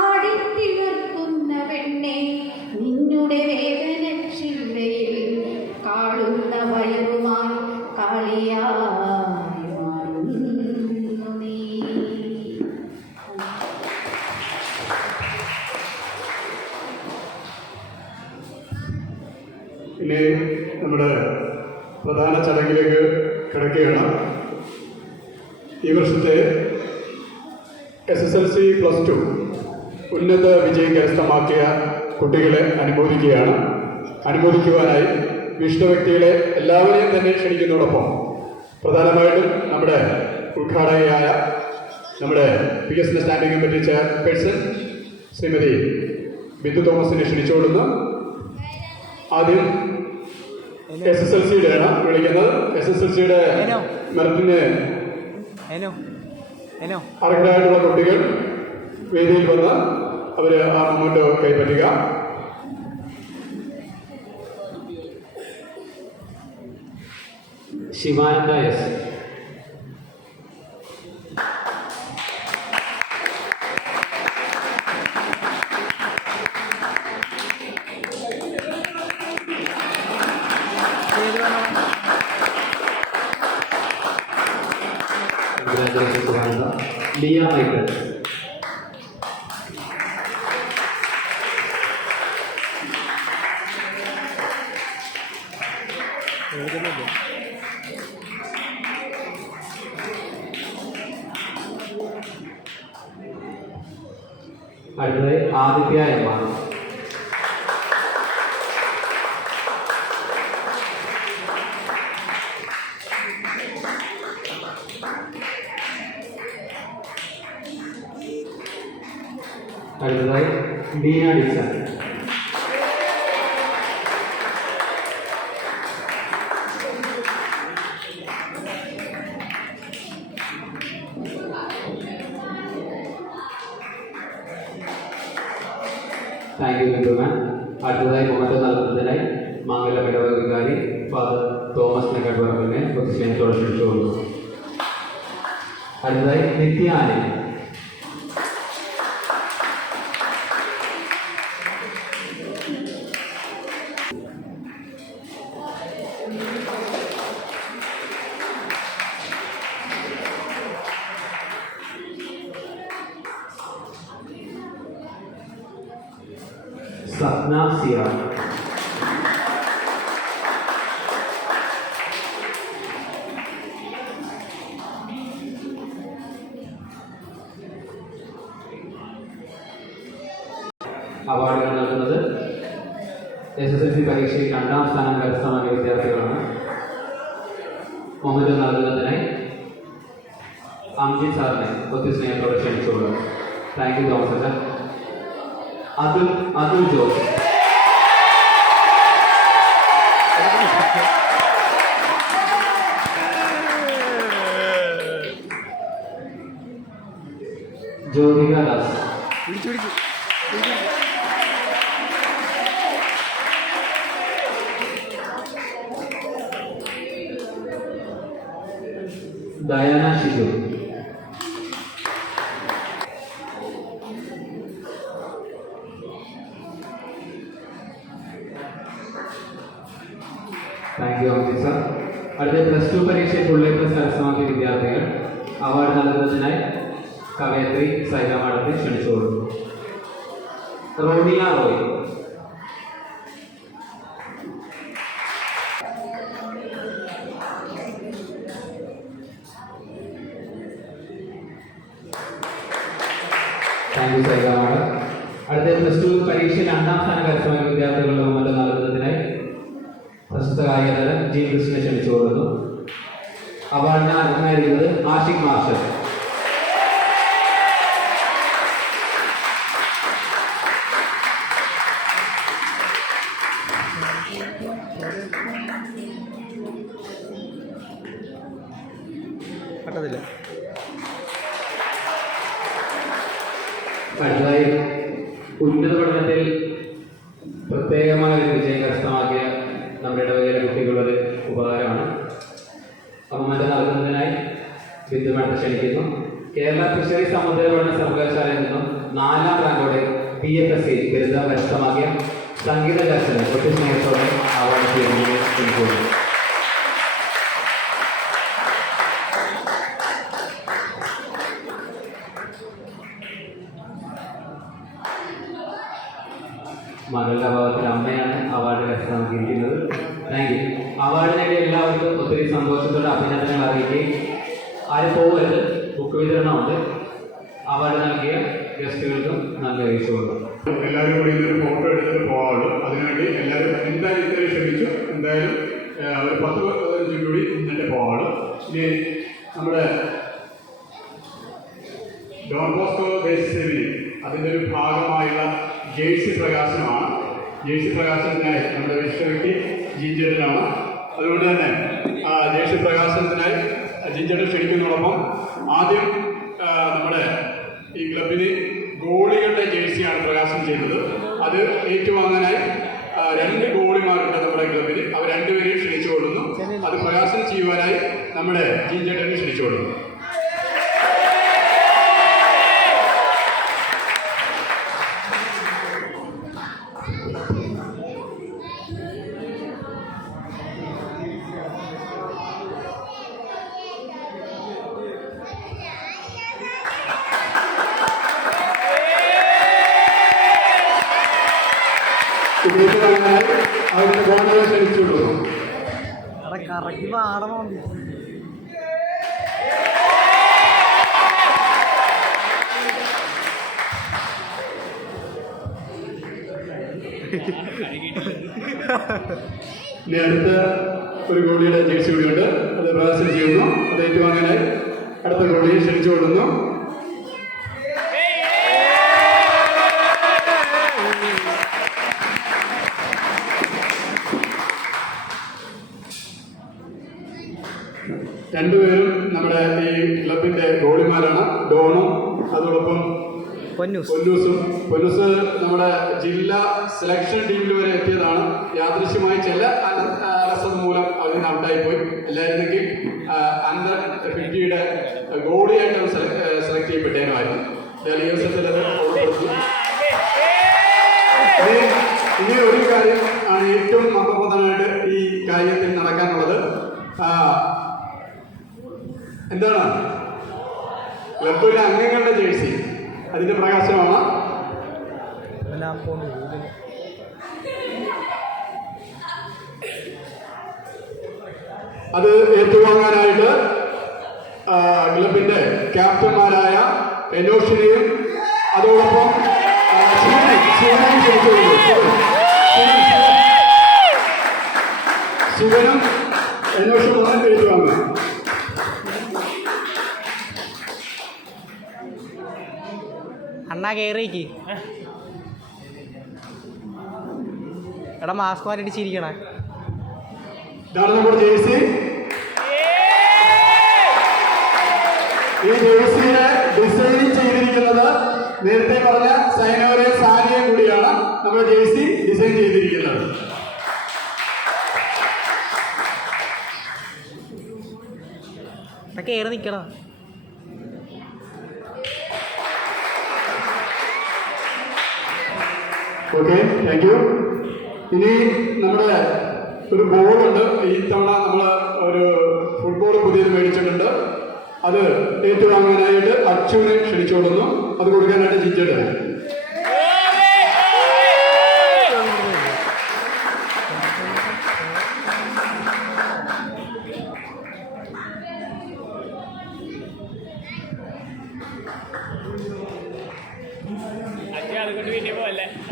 ആടിത്തിമർക്കുന്ന പെണ്ണെ നിന്നുടെ വേദനച്ചില്ലയിൽ കാളുന്ന വയറുമായി കാളിയായി മാറുന്നു നീ. ഇനി നമ്മുടെ പ്രധാന ചടങ്ങിലേക്ക് കിടക്കുകയാണ്. ഈ വർഷത്തെ SSLC +2 ഉന്നത വിജയം കരസ്ഥമാക്കിയ കുട്ടികളെ അനുമോദിക്കുവാനായി വിശിഷ്ട വ്യക്തികളെ എല്ലാവരെയും തന്നെ ക്ഷണിക്കുന്നതോടൊപ്പം പ്രധാനമായിട്ടും നമ്മുടെ ഉദ്ഘാടകയായ നമ്മുടെ വികസന standing committee chairperson Shrimati Bindu തോമസിനെ ക്ഷണിച്ചുകൊള്ളുന്നു. ആദ്യം SSLCയുടെ ആണ് വിളിക്കുന്നത്. SSLCയുടെ മെറിറ്റിന് അർഹരായിട്ടുള്ള കുട്ടികൾ വേദിയിൽ വന്ന് അവർ ആ മൊമെന്റ് കൈപ്പറ്റുക. ശിവാനന്ദ എസ്, ശിവാനന്ദ. ലിയ മൈക്കിൾ, അടുത്തത് ആദിത്യ എം. അടുത്തതായി Deena Dixon. Thank you ma'am. അടുത്തതായി മൊമെന്റോ നൽകുന്നതിനായി മാംഗല്യ ഇടവക വികാരി ഫാദർ തോമസ് നെക്കാട്ടുപറമ്പിലിനെ ഒത്തിരി സ്നേഹത്തോടെ ക്ഷണിച്ചുകൊള്ളു. അടുത്തതായി നിത്യാനി. സപ്ന സിയ. അവാർഡുകൾ നൽകുന്നത് SSLC പരീക്ഷയിൽ 2ാം സ്ഥാനം കരസ്ഥമാക്കിയ വിദ്യാർത്ഥികളാണ്. മൊമെന്റ് നൽകുന്നതിനായി അംജിത് സാറിനെ ഒത്തിരി സ്നേഹത്തോടെ ക്ഷണിച്ചുകൊള്ളും. Thank you Thomas sir. Athul Jose. Jyothika Das. Diana Shiju. Thank you Amit sir. അടുത്ത +2 പരീക്ഷയിൽ ഫുൾ എ പ്ലസ് കരസ്ഥമാക്കിയ വിദ്യാർത്ഥികൾ അവാർഡ് നൽകുന്നതിനായി കവയത്രി സൈല മാഡത്തെ ക്ഷണിച്ചുകൊള്ളുന്നു. Roniya Roy. Thank you Saila madam. അടുത്ത +2 പരീക്ഷയിൽ 2ാം സ്ഥാനം കരസ്ഥമാക്കിയ വിദ്യാർത്ഥികളുടെ മൊമെന്റ് നൽകുന്നതിനായി പ്രശസ്ത കായിക താരം ജി കൃഷ്ണനെ ക്ഷണിച്ചുകൊള്ളുന്നു. അവാർഡിന് അർഹനായിരിക്കുന്നത് ആഷിഖ് മാസ്റ്റർ. അടുത്തതായി ഉന്നത പഠനത്തിൽ പ്രത്യേകമായ ഒരു വിജയം കരസ്ഥമാക്കിയ നമ്മുടെ ഇടവകയിലെ കുട്ടികളുടെ ഉപകാരമാണ്. അപ്പം മറ്റു നൽകുന്നതിനായി വിദ്യുമായിട്ട് ക്ഷണിക്കുന്നു. കേരള ഫിഷറി സമുദ്ര പഠന സർവകലാശാലയിൽ നിന്നും 4ാം റാങ്കോടെ PFSC ബിരുദം കരസ്ഥമാക്കിയ സംഗീത ദർശനം ഒത്തിരി സ്നേഹത്തോടെ അവാർഡ് ക്ഷണിക്കുന്നു. മകളുടെ അഭാവത്തിൽ അമ്മയാണ് അവാർഡ് കരസ്ഥമാക്കിയിരിക്കുന്നത്. Thank you. അവാർഡ് നേടിയ എല്ലാവർക്കും ഒത്തിരി സന്തോഷത്തോടെ അഭിനന്ദനങ്ങൾ അറിയിക്കുകയും ആരും പോകരുത്, ബുക്ക് വിതരണമുണ്ട്. അവാർഡ് നൽകിയ ഗസ്റ്റുകൾക്കും നന്ദി അറിയിച്ചുകൊള്ളു. എല്ലാവരും കൂടി ഇന്നൊരു ഫോട്ടോ എടുത്തിട്ട് പോകാവുള്ളൂ. അതിനുവേണ്ടി എല്ലാവരും എന്തായാലും ഇത്രയും ക്ഷമിച്ചു. എന്തായാലും ഒരു 10-15 കൂടി ഇന്നിട്ട് പോകാവുള്ളൂ. ഇനി നമ്മുടെ ഡോൺ ബോസ്കോ ദേശസേവി അതിൻ്റെ ഒരു ഭാഗമായുള്ള ജേഴ്സി പ്രകാശനമാണ്. ജേഴ്സി പ്രകാശനത്തിനായി നമ്മുടെ വിശ്വവ്യക്തി ജിഞ്ചേട്ടനാണ്. അതുകൊണ്ട് തന്നെ ആ ജേഴ്സി പ്രകാശനത്തിനായി ജിഞ്ചേട്ടൻ ക്ഷണിക്കുന്നതോടൊപ്പം ആദ്യം നമ്മുടെ ഈ ക്ലബിന് ഗോളികളുടെ ജേഴ്സിയാണ് പ്രകാശനം ചെയ്യുന്നത്. അത് ഏറ്റുവാങ്ങാനായി 2 ഗോളിമാരുണ്ട് നമ്മുടെ ക്ലബിന്. അവർ 2 പേരെയും ക്ഷണിച്ചുകൊള്ളുന്നു. അത് പ്രകാശനം ചെയ്യുവാനായി നമ്മുടെ ജിഞ്ചേട്ടനെ ക്ഷണിച്ചുകൊള്ളുന്നു. അവരുടെ ബോണുകൾ ക്ഷണിച്ചുകൊള്ളുന്നു. ഇനി അടുത്ത ഒരു ഗോളിയുടെ ജേഴ്സി കൂടിയുണ്ട്. അത് പ്രദർശനം ചെയ്യുന്നു. അത് ഏറ്റുവാങ്ങാനായി അടുത്ത ഗോളിയെ ക്ഷണിച്ചുകൊള്ളുന്നു. രണ്ടുപേരും നമ്മുടെ ഈ ക്ലബിൻ്റെ ഗോളിമാരാണ്. ഡോണും അതോടൊപ്പം പൊന്നൂസ് നമ്മുടെ ജില്ലാ സെലക്ഷൻ ടീമിൽ വരെ എത്തിയതാണ്. യാദൃശ്യമായി ചില അലസത മൂലം അതിന് ഔട്ടായിപ്പോയി. എല്ലായിരുന്നെങ്കിൽ അണ്ടർ 50യുടെ ഗോളിയായിട്ട് സെലക്ട് ചെയ്യപ്പെട്ടേനുമായിരുന്നു. ഈ ദിവസത്തിൽ അത് ഇനി ഒരു കാര്യം ആണ് ഏറ്റവും അപ്രധാനമായിട്ട് ഈ കാര്യത്തിൽ നടക്കാനുള്ളത്. എന്താണ് ക്ലബിലെ അംഗങ്ങളുടെ ജേഴ്സി, അതിന്റെ പ്രകാശനമാണ്. അത് ഏറ്റുവാങ്ങാനായിട്ട് ക്ലബിന്റെ ക്യാപ്റ്റന്മാരായ എനോഷിനെയും അതോടൊപ്പം ശിവനും എനോഷും വന്ന് ഏറ്റുവാങ്ങുക. അണ്ണാ കയറിക്ക് എടാ മാസ്ക് മാറ്റിച്ചിരിക്കണേ. ഇതാണ് നമ്മുടെ ജേഴ്സി. ഈ ജേഴ്സിയെ ഡിസൈൻ ചെയ്തിരിക്കുന്നത് നേരത്തെ പറഞ്ഞ സൈനോരെ സാനിയും കൂടിയാണ് നമ്മുടെ ജേഴ്സി ഡിസൈൻ ചെയ്തിരിക്കുന്നത്. കയറി നിൽക്കണം. Okay, thank you. ഇനി നമ്മുടെ ഒരു ബോളുണ്ട്. ഈ തവണ നമ്മൾ ഒരു ഫുട്ബോൾ പുതിയത് മേടിച്ചിട്ടുണ്ട്. അത് ഏറ്റുവാങ്ങാനായിട്ട് അച്ചുവിനെ ക്ഷണിച്ചുകൊള്ളുന്നു. അത് കൊടുക്കാനായിട്ട് ജിജയുടെ.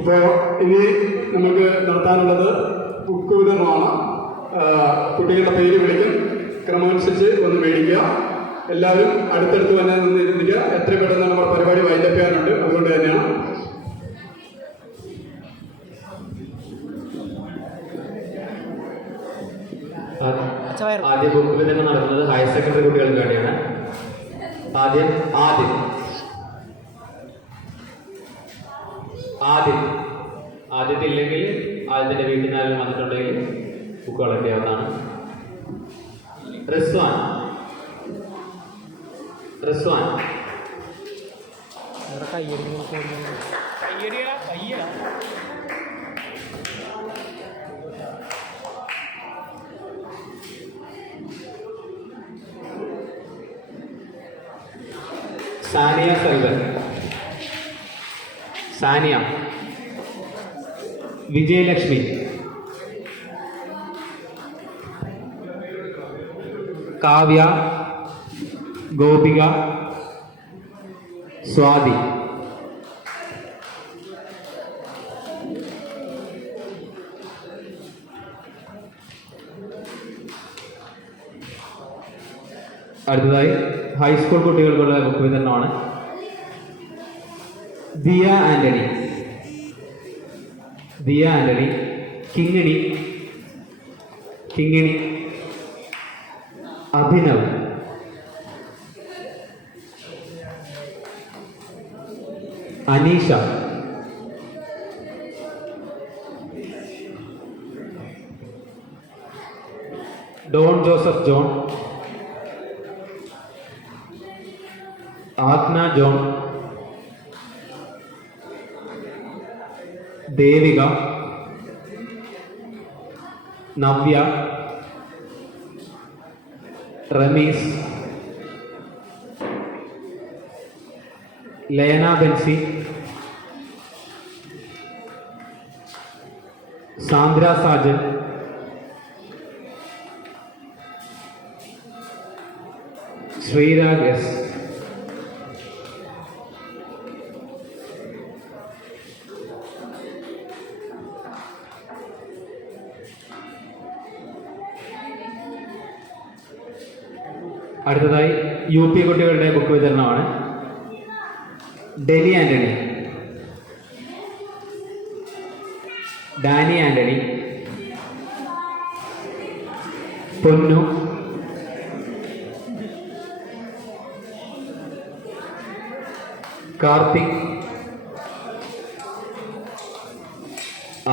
അപ്പോൾ ഇനി നമുക്ക് നടത്താനുള്ളത് ബുക്ക് വിതരണമാണ്. കുട്ടികളുടെ പേര് വിളിക്കും, ക്രമമനുസരിച്ച് ഒന്ന് മേടിക്കുക. എല്ലാവരും അടുത്തടുത്ത് തന്നെ നിന്ന് ഇരുന്നിക്കുക. എത്ര പെട്ടെന്ന് നമ്മുടെ പരിപാടി വൈൻഡപ്പ് ചെയ്യാനുണ്ട്, അതുകൊണ്ട് തന്നെയാണ്. ആദ്യ ബുക്ക് വിതരണം നടക്കുന്നത് ഹയർ സെക്കൻഡറി കുട്ടികൾക്ക് വേണ്ടിയാണ്. ആദ്യത്തെ ഇല്ലെങ്കിൽ ആദ്യത്തിന്റെ വീട്ടിൽ നിന്നാലും വന്നിട്ടുണ്ടെങ്കിൽ ബുക്ക് കളക്ട് ചെയ്യാവുന്നതാണ്. റിസ്വാൻ സാനിയ സെൽവൻ, സാനിയ, വിജയലക്ഷ്മി, കാവ്യ, ഗോപിക, സ്വാതി. അടുത്തതായി ഹൈസ്കൂൾ കുട്ടികൾക്കുള്ള ബുക്ക് വിതരണമാണ്. Diya Antony, Kingini, Abhinav, Aneesha, Don Joseph John, Agna John, Devika, Navya, Rameez, Layana Benzy, Sandra Sajan, Sreerag S. അടുത്തതായി യു പി കുട്ടികളുടെ ബുക്ക് വിതരണമാണ്. Deni Antony, Danny Antony, Ponnu, Karthik,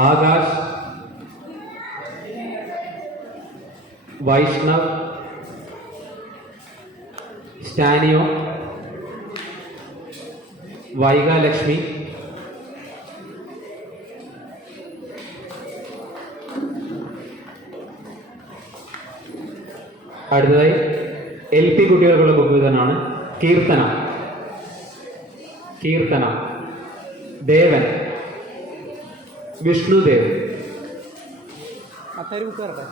Akash, Vaishnav, സ്റ്റാനിയോ, വൈകാലക്ഷ്മി, അടുത്തതായി LP കുട്ടികൾക്കുള്ള ബുക്ക് വിതരണമാണ്. കീർത്തന, ദേവൻ, വിഷ്ണുദേവ്. അത്തൊരു ബുക്ക് വരട്ടെ.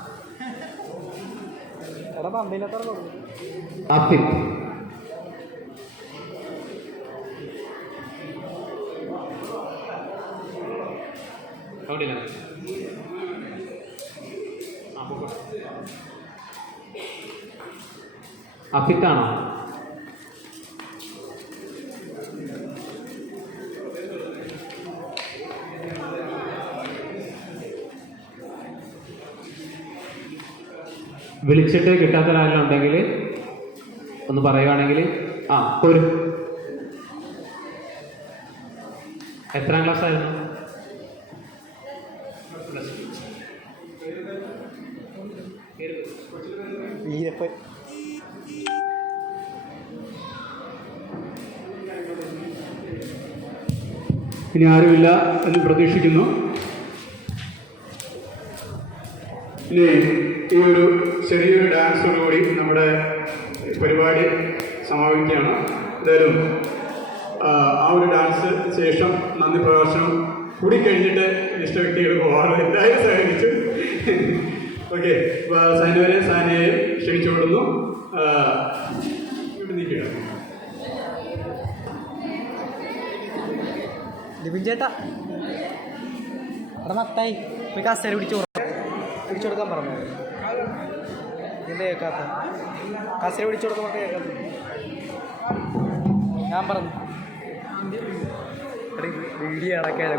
എടാ പമ്പിലത്ര അഫിത്, അഫിത്താണോ? വിളിച്ചിട്ട് കിട്ടാത്ത ഒരാളും ഉണ്ടെങ്കിൽ ഒന്ന് പറയുവാണെങ്കിൽ. ഒരു എത്രാം ക്ലാസ് ആയിരുന്നു? വീരപ്പൻ. ഇനി ആരുമില്ല എന്ന് പ്രതീക്ഷിക്കുന്നു. ഇനി ഈ ഒരു ചെറിയൊരു ഡാൻസോടുകൂടി നമ്മുടെ പരിപാടി സമാപിക്കുകയാണ്. എന്തായാലും ആ ഒരു ഡാൻസ് ശേഷം നന്ദി പ്രകാശനം കൂടി കഴിഞ്ഞിട്ട് ഇഷ്ട വ്യക്തികൾ പോകാറ് എന്തായാലും സഹകരിച്ചു. ഓക്കെ, സാനിയെയും ക്ഷണിച്ചുകൊള്ളുന്നു. ഇവിടെ നിൽക്കുക. ലിബിൻ ചേട്ടാ, അവിടെ മത്തായി പോയി കസേര പിടിച്ചു കൊടുക്കാൻ പറഞ്ഞു. ഇതിൻ്റെ കേൾക്കാത്ത കസേര പിടിച്ചു കൊടുക്കാൻ പറഞ്ഞ കേൾക്കാത്ത ഞാൻ പറഞ്ഞു വീഡിയോ അടക്കാതെ